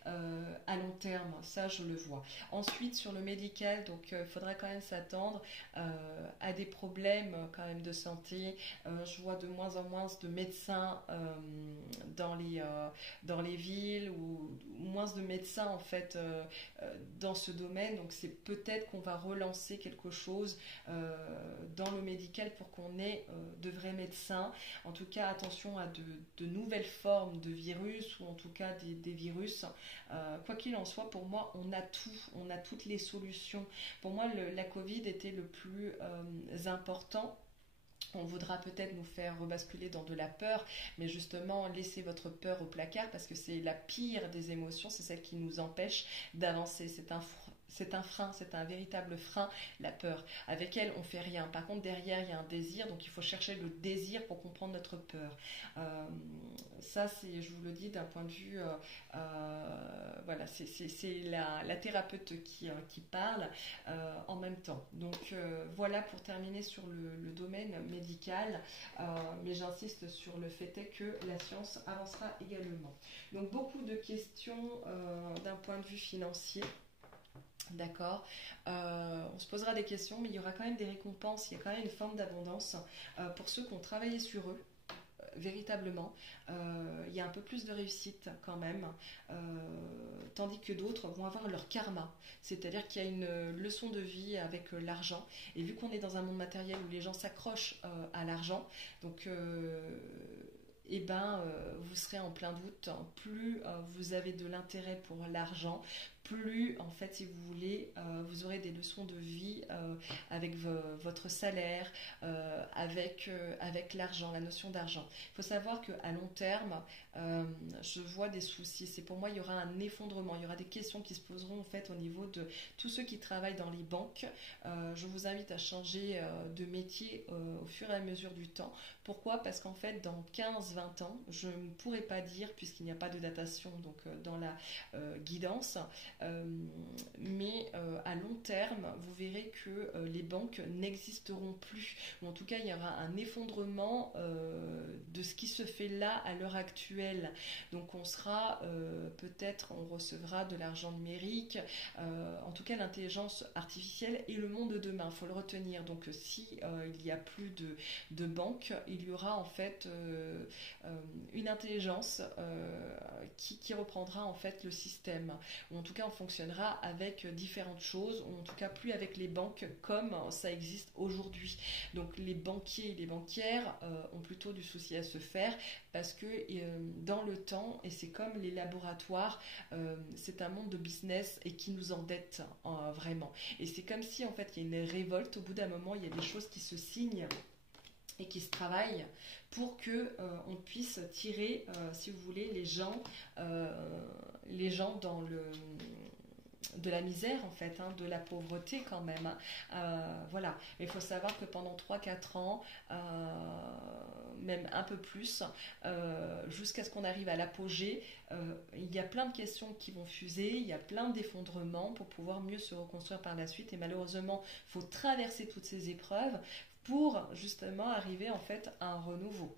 à long terme, ça je le vois. Ensuite sur le médical, donc il faudra quand même s'attendre à des problèmes quand même de santé. Je vois de moins en moins de médecins dans les villes ou moins de médecins en fait dans ce domaine. Donc c'est peut-être qu'on va relancer quelque chose dans le médical pour qu'on ait de vrais médecins. En tout cas, attention à de nouvelles formes de virus ou en tout cas des virus. Quoi qu'il en soit, pour moi, on a tout, on a toutes les solutions. Pour moi, la Covid était le plus important. On voudra peut-être nous faire rebasculer dans de la peur, mais justement, laissez votre peur au placard parce que c'est la pire des émotions, c'est celle qui nous empêche d'avancer. C'est un frein, c'est un véritable frein, la peur. Avec elle, on fait rien. Par contre, derrière, il y a un désir, donc il faut chercher le désir pour comprendre notre peur. Ça, c'est, je vous le dis, d'un point de vue, voilà, c'est la thérapeute qui parle en même temps. Donc voilà pour terminer sur le domaine médical, mais j'insiste sur le fait est que la science avancera également. Donc beaucoup de questions d'un point de vue financier. D'accord. On se posera des questions, mais il y aura quand même des récompenses, il y a quand même une forme d'abondance pour ceux qui ont travaillé sur eux. Véritablement, il y a un peu plus de réussite quand même, tandis que d'autres vont avoir leur karma, c'est-à-dire qu'il y a une leçon de vie avec l'argent, et vu qu'on est dans un monde matériel où les gens s'accrochent à l'argent, donc eh ben, vous serez en plein doute. Plus vous avez de l'intérêt pour l'argent, plus en fait si vous voulez vous aurez des leçons de vie avec votre salaire, avec l'argent, la notion d'argent. Il faut savoir qu'à long terme je vois des soucis, c'est pour moi il y aura un effondrement, il y aura des questions qui se poseront en fait au niveau de tous ceux qui travaillent dans les banques. Je vous invite à changer de métier au fur et à mesure du temps. Pourquoi? Parce qu'en fait dans 15-20 ans, je ne pourrais pas dire, puisqu'il n'y a pas de datation donc dans la guidance, mais à long terme, vous verrez que les banques n'existeront plus. Ou en tout cas, il y aura un effondrement de ce qui se fait là à l'heure actuelle. Donc on sera peut-être, on recevra de l'argent numérique, en tout cas l'intelligence artificielle et le monde de demain, il faut le retenir. Donc si il n'y a plus de banques, il y aura en fait une intelligence qui reprendra en fait le système, ou en tout cas on fonctionnera avec différentes choses, ou en tout cas plus avec les banques comme ça existe aujourd'hui. Donc les banquiers et les banquières ont plutôt du souci à se faire parce que dans le temps, et c'est comme les laboratoires, c'est un monde de business et qui nous endette vraiment. Et c'est comme si en fait il y a une révolte, au bout d'un moment il y a des choses qui se signent et qui se travaillent pour que on puisse tirer, si vous voulez, les gens dans de la misère en fait, hein, de la pauvreté quand même, hein. Voilà, mais il faut savoir que pendant 3-4 ans, même un peu plus, jusqu'à ce qu'on arrive à l'apogée, il y a plein de questions qui vont fuser, il y a plein d'effondrements pour pouvoir mieux se reconstruire par la suite, et malheureusement il faut traverser toutes ces épreuves pour justement arriver en fait à un renouveau.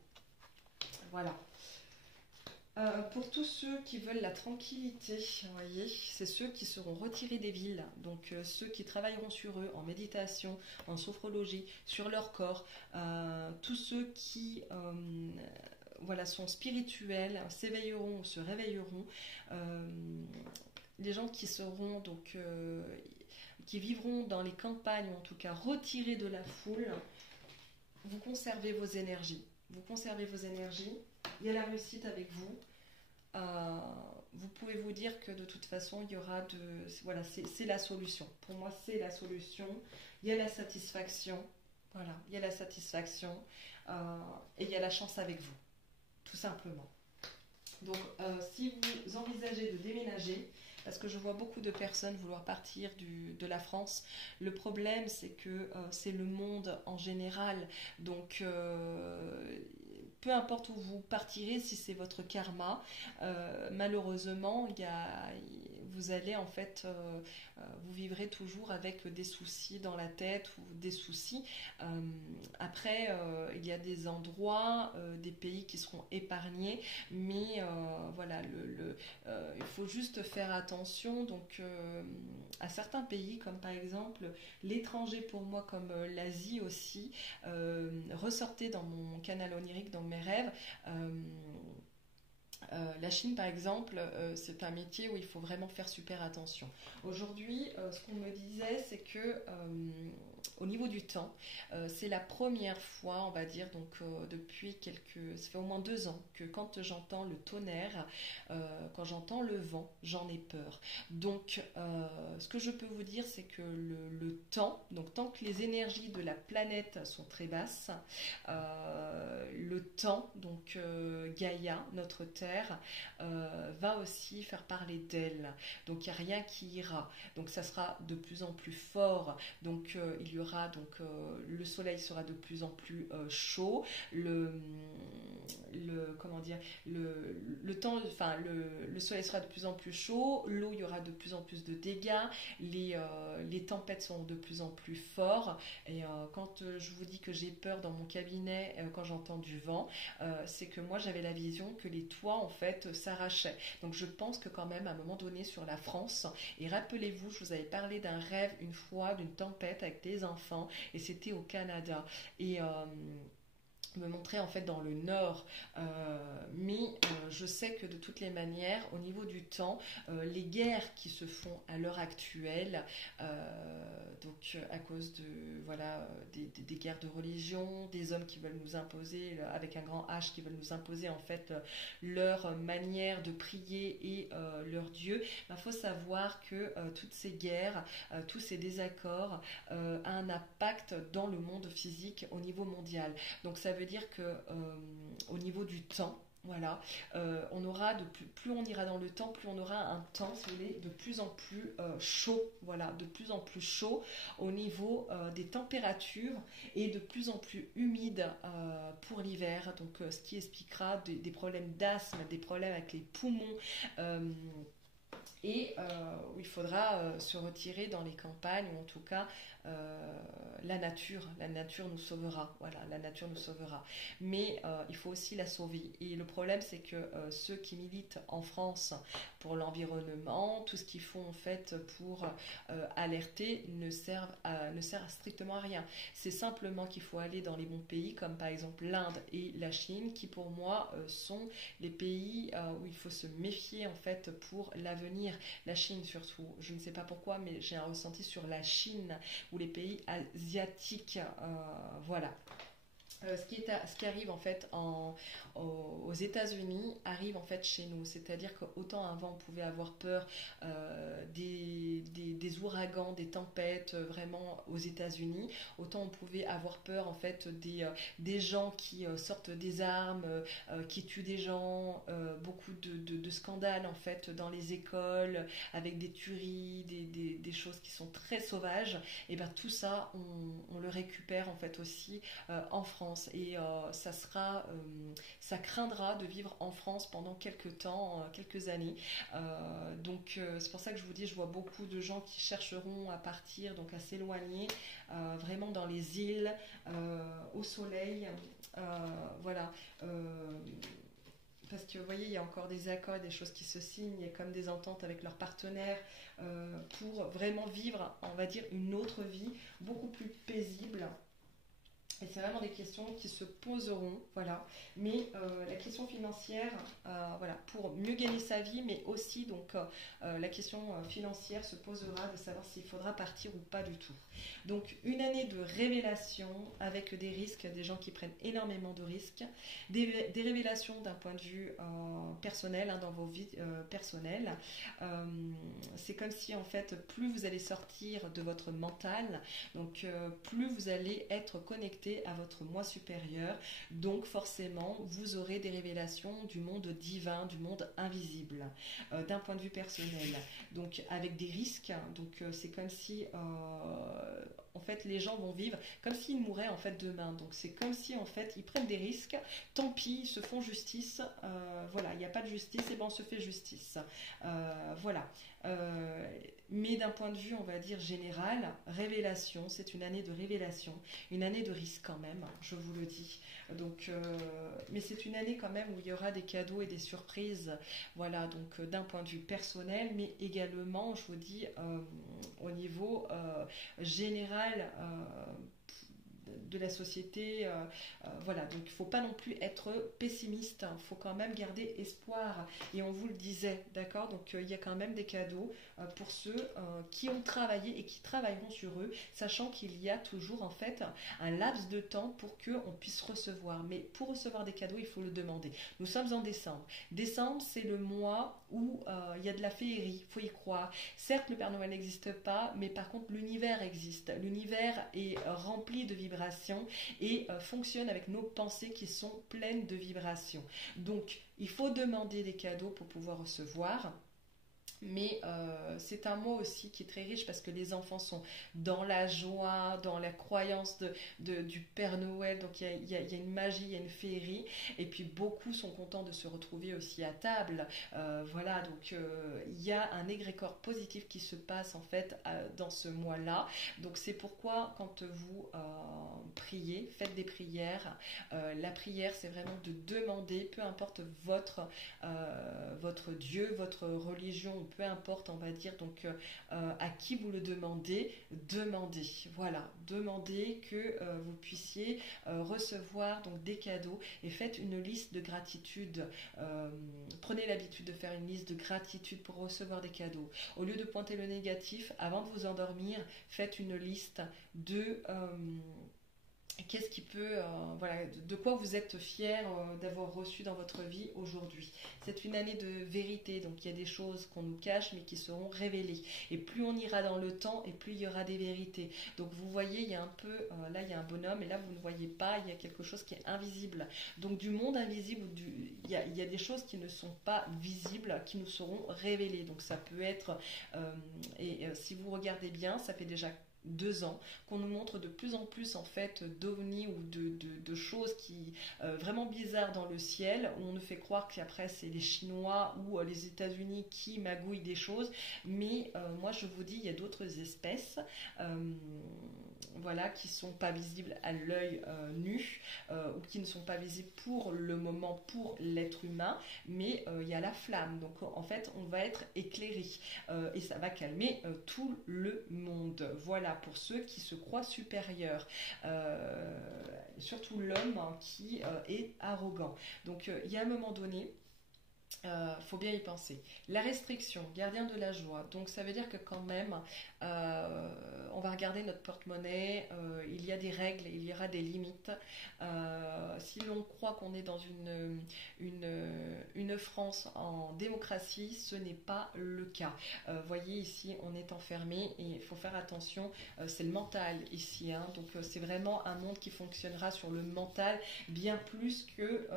Voilà. Pour tous ceux qui veulent la tranquillité, vous voyez, c'est ceux qui seront retirés des villes, donc ceux qui travailleront sur eux en méditation, en sophrologie, sur leur corps, tous ceux qui voilà, sont spirituels, s'éveilleront ou se réveilleront, les gens qui seront donc qui vivront dans les campagnes, ou en tout cas retirés de la foule, vous conservez vos énergies. Vous conservez vos énergies, il y a la réussite avec vous. Vous pouvez vous dire que de toute façon, il y aura de... Voilà, c'est la solution. Pour moi, c'est la solution. Il y a la satisfaction. Voilà, il y a la satisfaction. Et il y a la chance avec vous, tout simplement. Donc, si vous envisagez de déménager, parce que je vois beaucoup de personnes vouloir partir de la France, le problème c'est que c'est le monde en général, donc peu importe où vous partirez, si c'est votre karma, malheureusement vous allez en fait, vous vivrez toujours avec des soucis dans la tête ou des soucis. Après, il y a des endroits, des pays qui seront épargnés, mais voilà, il faut juste faire attention donc, à certains pays, comme par exemple l'étranger pour moi, comme l'Asie aussi. Ressortez dans mon canal onirique, dans mes rêves. La Chine, par exemple, c'est un métier où il faut vraiment faire super attention. Aujourd'hui, ce qu'on me disait, c'est que au niveau du temps, c'est la première fois, on va dire, donc depuis ça fait au moins 2 ans, que quand j'entends le tonnerre, quand j'entends le vent, j'en ai peur. Donc, ce que je peux vous dire, c'est que le temps, donc tant que les énergies de la planète sont très basses, le temps, donc Gaïa, notre Terre, va aussi faire parler d'elle. Donc il n'y a rien qui ira. Donc ça sera de plus en plus fort. Donc il y aura donc le soleil sera de plus en plus chaud. Comment dire, le temps, enfin le soleil sera de plus en plus chaud. L'eau, il y aura de plus en plus de dégâts. Les tempêtes sont de plus en plus fortes. Et quand je vous dis que j'ai peur dans mon cabinet quand j'entends du vent, c'est que moi j'avais la vision que les toits en fait s'arrachaient. Donc je pense que quand même à un moment donné sur la France, et rappelez-vous, je vous avais parlé d'un rêve une fois d'une tempête avec des enfants, et c'était au Canada. Et me montrer en fait dans le nord, mais je sais que de toutes les manières, au niveau du temps, les guerres qui se font à l'heure actuelle, donc à cause de voilà des guerres de religion, des hommes qui veulent nous imposer avec un grand H, qui veulent nous imposer en fait leur manière de prier et leur Dieu, il faut savoir que toutes ces guerres, tous ces désaccords a un impact dans le monde physique au niveau mondial. Donc ça veut dire que au niveau du temps, voilà, on aura plus on ira dans le temps, plus on aura un temps, si vous voulez, de plus en plus chaud, voilà, de plus en plus chaud au niveau des températures et de plus en plus humide pour l'hiver. Donc, ce qui expliquera des problèmes d'asthme, des problèmes avec les poumons. Et où il faudra se retirer dans les campagnes, ou en tout cas la nature nous sauvera, voilà, la nature nous sauvera, mais il faut aussi la sauver. Et le problème c'est que ceux qui militent en France pour l'environnement, tout ce qu'ils font en fait pour alerter ne sert strictement à rien. C'est simplement qu'il faut aller dans les bons pays comme par exemple l'Inde et la Chine, qui pour moi sont les pays où il faut se méfier en fait pour l'avenir. La Chine surtout, je ne sais pas pourquoi, mais j'ai un ressenti sur la Chine ou les pays asiatiques, voilà. Ce qui arrive en fait aux États-Unis arrive en fait chez nous. C'est-à-dire qu'autant avant on pouvait avoir peur des ouragans, des tempêtes vraiment aux États-Unis, autant on pouvait avoir peur en fait des gens qui sortent des armes, qui tuent des gens, beaucoup de scandales en fait dans les écoles avec des tueries, des choses qui sont très sauvages. Et bien tout ça on le récupère en fait aussi en France et ça craindra de vivre en France pendant quelques temps, quelques années. C'est pour ça que je vous dis, je vois beaucoup de gens qui chercheront à partir, donc à s'éloigner, vraiment dans les îles, au soleil, voilà. Parce que vous voyez, il y a encore des accords, des choses qui se signent, il y a comme des ententes avec leurs partenaires pour vraiment vivre, on va dire, une autre vie beaucoup plus paisible. Et c'est vraiment des questions qui se poseront, voilà. Mais la question financière, voilà, pour mieux gagner sa vie, mais aussi donc la question financière se posera de savoir s'il faudra partir ou pas du tout. Donc une année de révélation avec des risques, des gens qui prennent énormément de risques, des révélations d'un point de vue personnel, hein, dans vos vies personnelles. C'est comme si en fait plus vous allez sortir de votre mental, donc plus vous allez être connecté à votre moi supérieur, donc forcément vous aurez des révélations du monde divin, du monde invisible, d'un point de vue personnel, donc avec des risques. Donc c'est comme si en fait les gens vont vivre comme s'ils mouraient en fait demain, donc c'est comme si en fait ils prennent des risques, tant pis, ils se font justice, voilà, il n'y a pas de justice, et ben on se fait justice, voilà. Mais d'un point de vue, on va dire général, révélation, c'est une année de révélation, une année de risque quand même, je vous le dis. Donc, mais c'est une année quand même où il y aura des cadeaux et des surprises, voilà, donc d'un point de vue personnel, mais également, je vous dis, au niveau général, de la société, voilà, donc il ne faut pas non plus être pessimiste, il faut quand même garder espoir, et on vous le disait, d'accord, donc il y a quand même des cadeaux pour ceux qui ont travaillé et qui travailleront sur eux, sachant qu'il y a toujours en fait un laps de temps pour qu'on puisse recevoir, mais pour recevoir des cadeaux il faut le demander. Nous sommes en décembre, c'est le mois où il y a de la féerie, il faut y croire. Certes le Père Noël n'existe pas, mais par contre l'univers existe, l'univers est rempli de vibrations et fonctionne avec nos pensées qui sont pleines de vibrations. Donc, il faut demander des cadeaux pour pouvoir recevoir. Mais c'est un mois aussi qui est très riche parce que les enfants sont dans la joie, dans la croyance du Père Noël. Donc il y a une magie, il y a une féerie. Et puis beaucoup sont contents de se retrouver aussi à table. Voilà, donc il y a un égrégore positif qui se passe en fait dans ce mois-là. Donc c'est pourquoi quand vous priez, faites des prières. La prière, c'est vraiment de demander, peu importe votre Dieu, votre religion, peu importe, on va dire, donc à qui vous le demandez, voilà, demandez que vous puissiez recevoir donc des cadeaux et faites une liste de gratitude. Prenez l'habitude de faire une liste de gratitude pour recevoir des cadeaux. Au lieu de pointer le négatif, avant de vous endormir, faites une liste de qu'est-ce qui peut, voilà, de quoi vous êtes fier d'avoir reçu dans votre vie aujourd'hui. C'est une année de vérité, donc il y a des choses qu'on nous cache mais qui seront révélées. Et plus on ira dans le temps et plus il y aura des vérités. Donc vous voyez, il y a un peu, là il y a un bonhomme et là vous ne voyez pas, il y a quelque chose qui est invisible. Donc du monde invisible, il y a des choses qui ne sont pas visibles, qui nous seront révélées. Donc ça peut être, si vous regardez bien, ça fait déjà 2 ans qu'on nous montre de plus en plus en fait d'ovnis ou de choses qui vraiment bizarres dans le ciel, où on nous fait croire qu'après c'est les Chinois ou les États-Unis qui magouillent des choses, mais moi je vous dis il y a d'autres espèces voilà, qui sont pas visibles à l'œil nu ou qui ne sont pas visibles pour le moment pour l'être humain, mais il y a la flamme, donc en fait on va être éclairé et ça va calmer tout le monde. Voilà, pour ceux qui se croient supérieurs, surtout l'homme qui est arrogant. Donc il y a un moment donné Faut bien y penser. La restriction, gardien de la joie. Donc ça veut dire que quand même, on va regarder notre porte-monnaie. Il y a des règles, il y aura des limites. Si l'on croit qu'on est dans une France en démocratie, ce n'est pas le cas. Voyez ici, on est enfermé et il faut faire attention. C'est le mental ici, hein. Donc c'est vraiment un monde qui fonctionnera sur le mental bien plus que,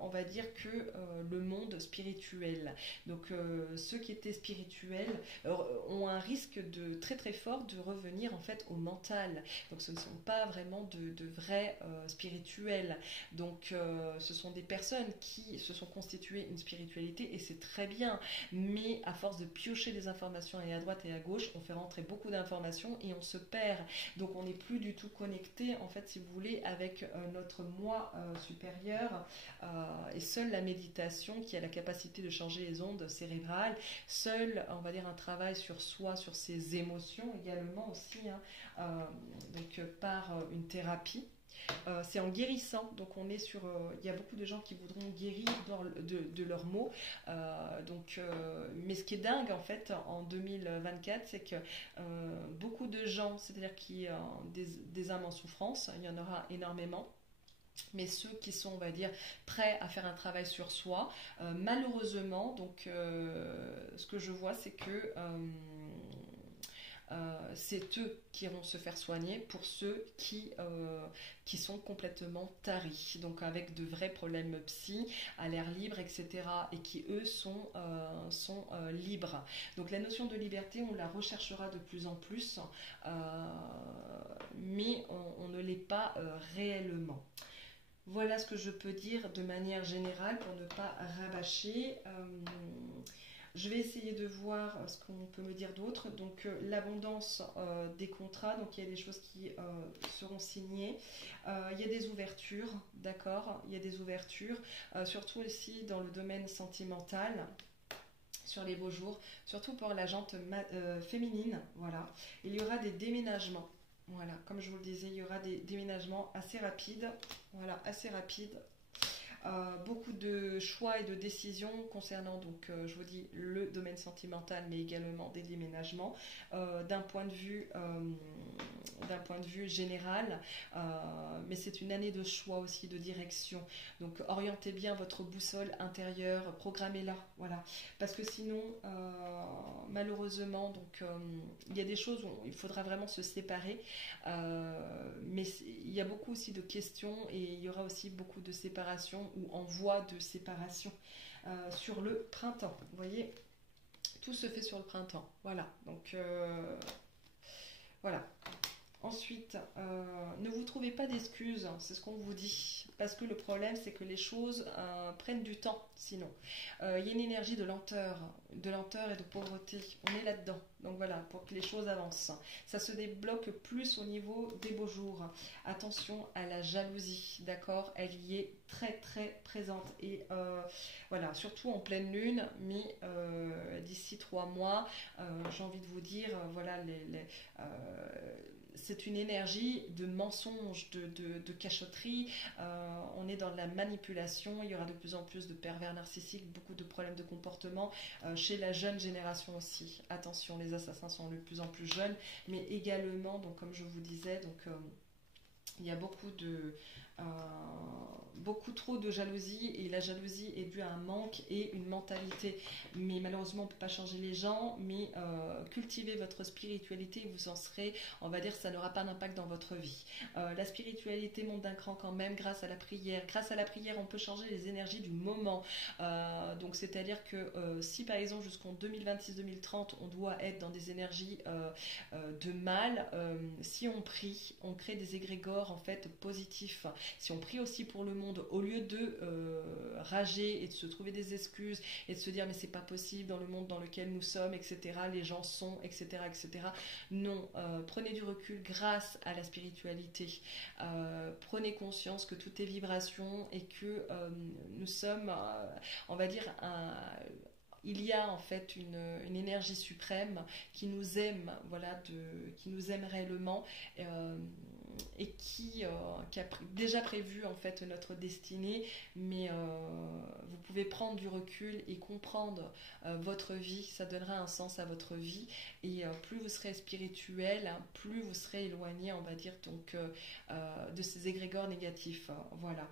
on va dire que le monde spirituel. Donc ceux qui étaient spirituels ont un risque de très très fort de revenir en fait au mental. Donc ce ne sont pas vraiment de vrais spirituels. Donc ce sont des personnes qui se sont constituées une spiritualité et c'est très bien. Mais à force de piocher des informations et à droite et à gauche, on fait rentrer beaucoup d'informations et on se perd. Donc on n'est plus du tout connecté en fait si vous voulez avec notre moi supérieur et seule la méditation qui a la capacité de changer les ondes cérébrales, seul, on va dire, un travail sur soi, sur ses émotions également aussi, hein, donc par une thérapie. C'est en guérissant, donc on est sur. Il y a beaucoup de gens qui voudront guérir de leurs maux. Mais ce qui est dingue en fait en 2024, c'est que beaucoup de gens, c'est-à-dire qui ont des âmes en souffrance, il y en aura énormément. Mais ceux qui sont, on va dire, prêts à faire un travail sur soi, malheureusement, donc ce que je vois, c'est que c'est eux qui iront se faire soigner pour ceux qui sont complètement taris, donc avec de vrais problèmes psy, à l'air libre, etc. et qui eux sont libres. Donc la notion de liberté, on la recherchera de plus en plus, mais on ne l'est pas réellement. Voilà ce que je peux dire de manière générale pour ne pas rabâcher. Je vais essayer de voir ce qu'on peut me dire d'autre. Donc l'abondance des contrats, donc il y a des choses qui seront signées. Il y a des ouvertures, d'accord. Il y a des ouvertures, surtout aussi dans le domaine sentimental. Sur les beaux jours, surtout pour la jante féminine, voilà. Il y aura des déménagements. Voilà, comme je vous le disais, il y aura des déménagements assez rapides. Voilà, assez rapides. Beaucoup de choix et de décisions concernant, donc, je vous dis, le domaine sentimental, mais également des déménagements. D'un point de vue général, mais c'est une année de choix aussi, de direction. Donc, orientez bien votre boussole intérieure, programmez-la, voilà. Parce que sinon, malheureusement, donc, il y a des choses où il faudra vraiment se séparer, mais il y a beaucoup aussi de questions et il y aura aussi beaucoup de séparations ou en voie de séparation sur le printemps. Vous voyez, tout se fait sur le printemps. Voilà, donc voilà. Ensuite, ne vous trouvez pas d'excuses, c'est ce qu'on vous dit. Parce que le problème, c'est que les choses prennent du temps, sinon. Il y a une énergie de lenteur et de pauvreté. On est là-dedans. Donc voilà, pour que les choses avancent. Ça se débloque plus au niveau des beaux jours. Attention à la jalousie, d'accord? Elle y est très très présente. Et voilà, surtout en pleine lune, mais d'ici 3 mois, j'ai envie de vous dire, voilà, c'est une énergie de mensonge, de cachotterie. On est dans la manipulation. Il y aura de plus en plus de pervers narcissiques, beaucoup de problèmes de comportement chez la jeune génération aussi. Attention, les assassins sont de plus en plus jeunes, mais également, donc, comme je vous disais, donc, il y a beaucoup trop de jalousie et la jalousie est due à un manque et une mentalité. Mais malheureusement, on ne peut pas changer les gens, mais cultivez votre spiritualité et vous en serez, on va dire, ça n'aura pas d'impact dans votre vie. La spiritualité monte d'un cran quand même grâce à la prière. Grâce à la prière, on peut changer les énergies du moment. Donc, c'est-à-dire que si par exemple jusqu'en 2026-2030, on doit être dans des énergies de mal, si on prie, on crée des égrégores en fait positifs. Si on prie aussi pour le monde, au lieu de rager et de se trouver des excuses et de se dire mais c'est pas possible dans le monde dans lequel nous sommes, etc., les gens sont, etc., etc. Non, prenez du recul grâce à la spiritualité. Prenez conscience que tout est vibration et que nous sommes, on va dire, il y a en fait une énergie suprême qui nous aime, voilà, qui nous aime réellement et qui a déjà prévu en fait notre destinée, mais vous pouvez prendre du recul et comprendre votre vie, ça donnera un sens à votre vie, et plus vous serez spirituel, hein, plus vous serez éloigné, on va dire, donc de ces égrégores négatifs. Voilà.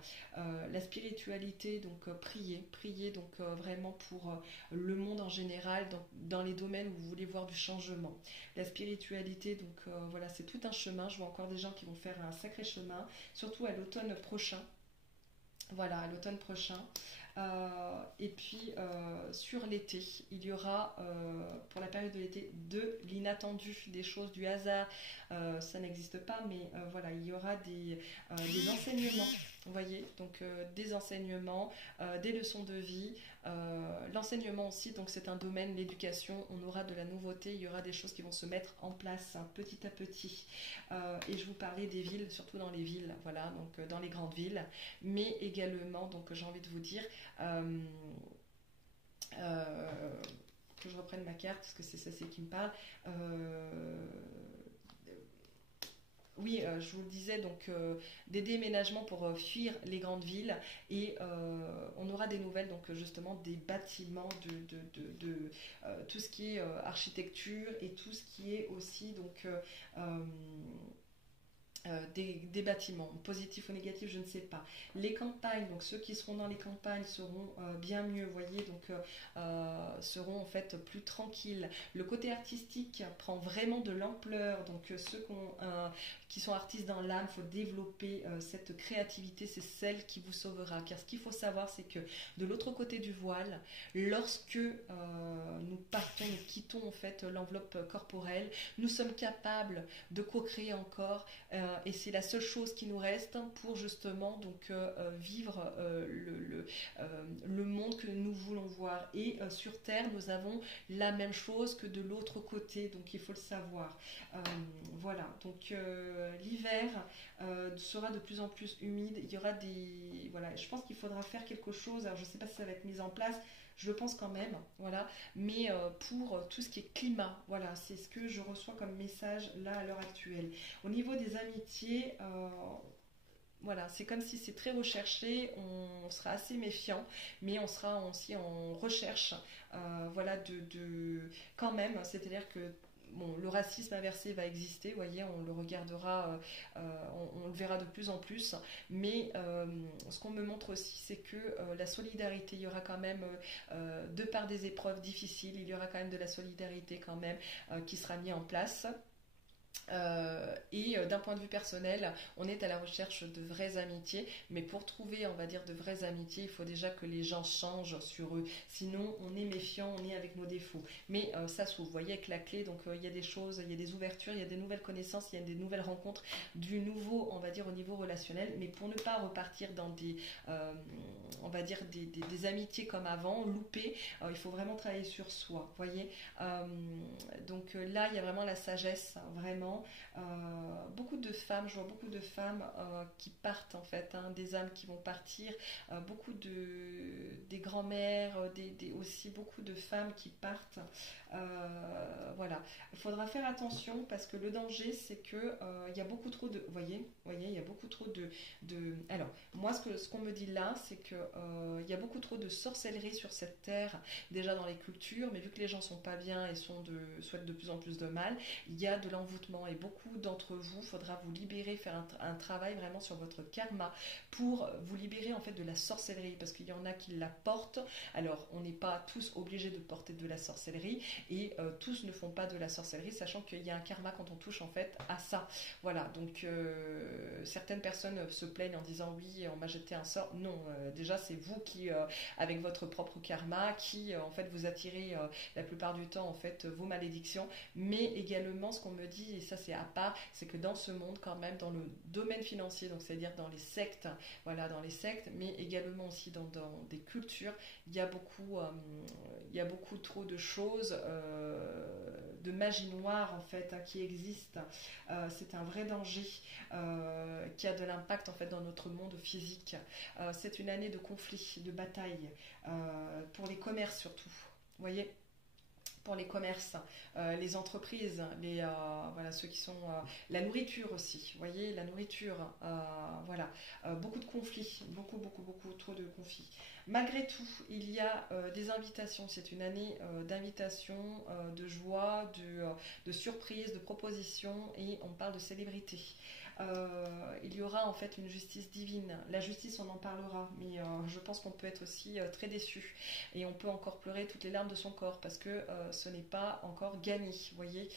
La spiritualité, donc priez donc vraiment pour le monde en général, dans les domaines où vous voulez voir du changement. La spiritualité, donc voilà, c'est tout un chemin. Je vois encore des gens qui vont faire un sacré chemin, surtout à l'automne prochain. Voilà, à l'automne prochain. Et puis sur l'été, il y aura pour la période de l'été de l'inattendu, des choses, du hasard. Ça n'existe pas, mais voilà, il y aura des enseignements. Vous voyez, donc des enseignements, des leçons de vie, l'enseignement aussi, donc c'est un domaine, l'éducation, on aura de la nouveauté, il y aura des choses qui vont se mettre en place hein, petit à petit. Et je vous parlais des villes, surtout dans les villes, voilà, donc dans les grandes villes, mais également, donc j'ai envie de vous dire, que je reprenne ma carte, parce que c'est ça qui me parle. Oui, je vous le disais, donc des déménagements pour fuir les grandes villes, et on aura des nouvelles, donc justement des bâtiments, de tout ce qui est architecture, et tout ce qui est aussi donc des bâtiments, positifs ou négatifs, je ne sais pas. Les campagnes, donc ceux qui seront dans les campagnes seront bien mieux, vous voyez, donc seront en fait plus tranquilles. Le côté artistique prend vraiment de l'ampleur, donc ceux qui sont artistes dans l'âme, il faut développer cette créativité, c'est celle qui vous sauvera. Car ce qu'il faut savoir, c'est que de l'autre côté du voile, lorsque nous partons, nous quittons en fait l'enveloppe corporelle, nous sommes capables de co-créer encore, et c'est la seule chose qui nous reste pour justement donc vivre le monde que nous voulons voir. Et sur Terre, nous avons la même chose que de l'autre côté, donc il faut le savoir. Voilà, donc l'hiver sera de plus en plus humide. Il y aura des... Voilà, je pense qu'il faudra faire quelque chose. Alors je ne sais pas si ça va être mis en place. Je le pense quand même, voilà. Mais pour tout ce qui est climat, voilà, c'est ce que je reçois comme message là à l'heure actuelle. Au niveau des amitiés, voilà, c'est comme si c'est très recherché, on sera assez méfiant, mais on sera aussi en recherche, voilà, quand même, c'est-à-dire que bon, le racisme inversé va exister, vous voyez, on le regardera, on le verra de plus en plus, mais ce qu'on me montre aussi, c'est que la solidarité, il y aura quand même, de par des épreuves difficiles, il y aura quand même de la solidarité quand même qui sera mise en place. Et d'un point de vue personnel, on est à la recherche de vraies amitiés, mais pour trouver, on va dire, de vraies amitiés, il faut déjà que les gens changent sur eux. Sinon, on est méfiant, on est avec nos défauts. Mais ça s'ouvre, vous voyez, avec la clé, donc il y a des choses, il y a des ouvertures, il y a des nouvelles connaissances, il y a des nouvelles rencontres, du nouveau, on va dire, au niveau relationnel. Mais pour ne pas repartir dans on va dire, des amitiés comme avant, loupées, il faut vraiment travailler sur soi, vous voyez. Donc là, il y a vraiment la sagesse, hein, vraiment. Beaucoup de femmes, je vois beaucoup de femmes qui partent en fait, hein, des âmes qui vont partir, beaucoup des grands-mères, aussi beaucoup de femmes qui partent. Voilà, il faudra faire attention parce que le danger c'est que il y a beaucoup trop de, vous voyez, il y a beaucoup trop alors moi ce qu'on me dit là c'est que il y a beaucoup trop de sorcellerie sur cette terre, déjà dans les cultures, mais vu que les gens sont pas bien et souhaitent de plus en plus de mal, il y a de l'envoûtement, et beaucoup d'entre vous, il faudra vous libérer, faire un travail vraiment sur votre karma pour vous libérer en fait de la sorcellerie, parce qu'il y en a qui la portent. Alors on n'est pas tous obligés de porter de la sorcellerie, et tous ne font pas de la sorcellerie, sachant qu'il y a un karma quand on touche en fait à ça. Voilà, donc certaines personnes se plaignent en disant oui, on m'a jeté un sort. Non, déjà c'est vous qui, avec votre propre karma, qui en fait vous attirez la plupart du temps en fait vos malédictions. Mais également ce qu'on me dit, et ça c'est à part, c'est que dans ce monde quand même, dans le domaine financier, donc c'est-à-dire dans les sectes, voilà, dans les sectes, mais également aussi dans des cultures, il y a beaucoup trop de choses, de magie noire en fait, hein, qui existent. C'est un vrai danger qui a de l'impact en fait dans notre monde physique. C'est une année de conflit, de bataille, pour les commerces surtout. Vous voyez, pour les commerces, les entreprises, voilà, ceux qui sont la nourriture aussi. Vous voyez, la nourriture, voilà, beaucoup de conflits, beaucoup trop de conflits. Malgré tout, il y a des invitations. C'est une année d'invitations, de joie, de surprises, de propositions, et on parle de célébrité. Il y aura en fait une justice divine. La justice, on en parlera, mais je pense qu'on peut être aussi très déçu, et on peut encore pleurer toutes les larmes de son corps parce que ce n'est pas encore gagné. Vous voyez,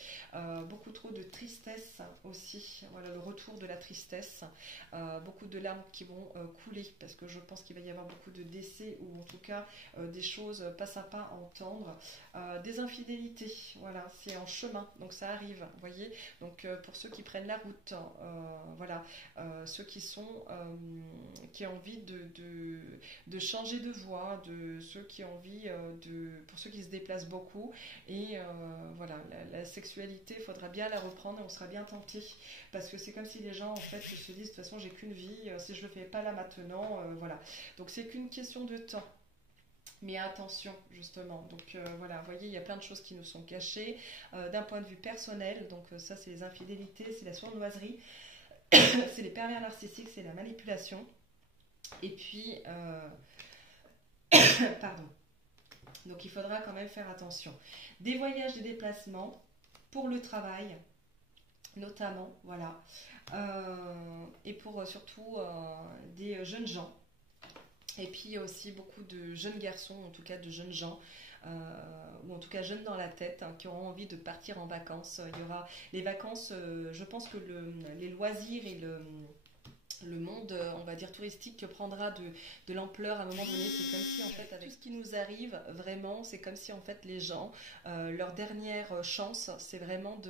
beaucoup trop de tristesse aussi. Voilà, le retour de la tristesse, beaucoup de larmes qui vont couler parce que je pense qu'il va y avoir beaucoup de décès, ou en tout cas des choses pas sympas à entendre, des infidélités. Voilà, c'est en chemin, donc ça arrive. Vous voyez, donc pour ceux qui prennent la route. Voilà, ceux qui ont envie de changer de voie, ceux qui ont envie pour ceux qui se déplacent beaucoup, et voilà, la sexualité, il faudra bien la reprendre, et on sera bien tenté, parce que c'est comme si les gens en fait se disent, de toute façon j'ai qu'une vie, si je le fais pas là maintenant, voilà, donc c'est qu'une question de temps. Mais attention, justement. Donc voilà, vous voyez, il y a plein de choses qui nous sont cachées d'un point de vue personnel. Donc ça, c'est les infidélités, c'est la sournoiserie, c'est les pervers narcissiques, c'est la manipulation. Et puis, pardon. Donc il faudra quand même faire attention. Des voyages, des déplacements pour le travail, notamment, voilà. Et pour surtout des jeunes gens. Et puis il y a aussi beaucoup de jeunes garçons, en tout cas de jeunes gens, ou en tout cas jeunes dans la tête, hein, qui auront envie de partir en vacances. Il y aura les vacances, je pense que les loisirs et le monde, on va dire touristique, prendra de l'ampleur à un moment donné. C'est comme si en fait, avec tout ce qui nous arrive, vraiment, c'est comme si en fait les gens, leur dernière chance, c'est vraiment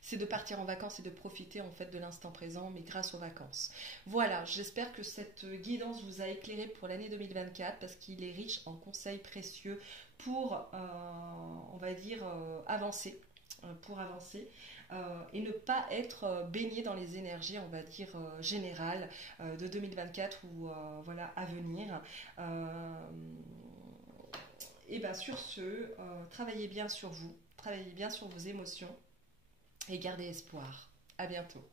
c'est de partir en vacances et de profiter en fait de l'instant présent, mais grâce aux vacances. Voilà, j'espère que cette guidance vous a éclairé pour l'année 2024, parce qu'il est riche en conseils précieux pour, on va dire, avancer. Pour avancer et ne pas être baigné dans les énergies, on va dire, générales de 2024 ou voilà, à venir. Et bien sur ce, travaillez bien sur vous, travaillez bien sur vos émotions, et gardez espoir. À bientôt.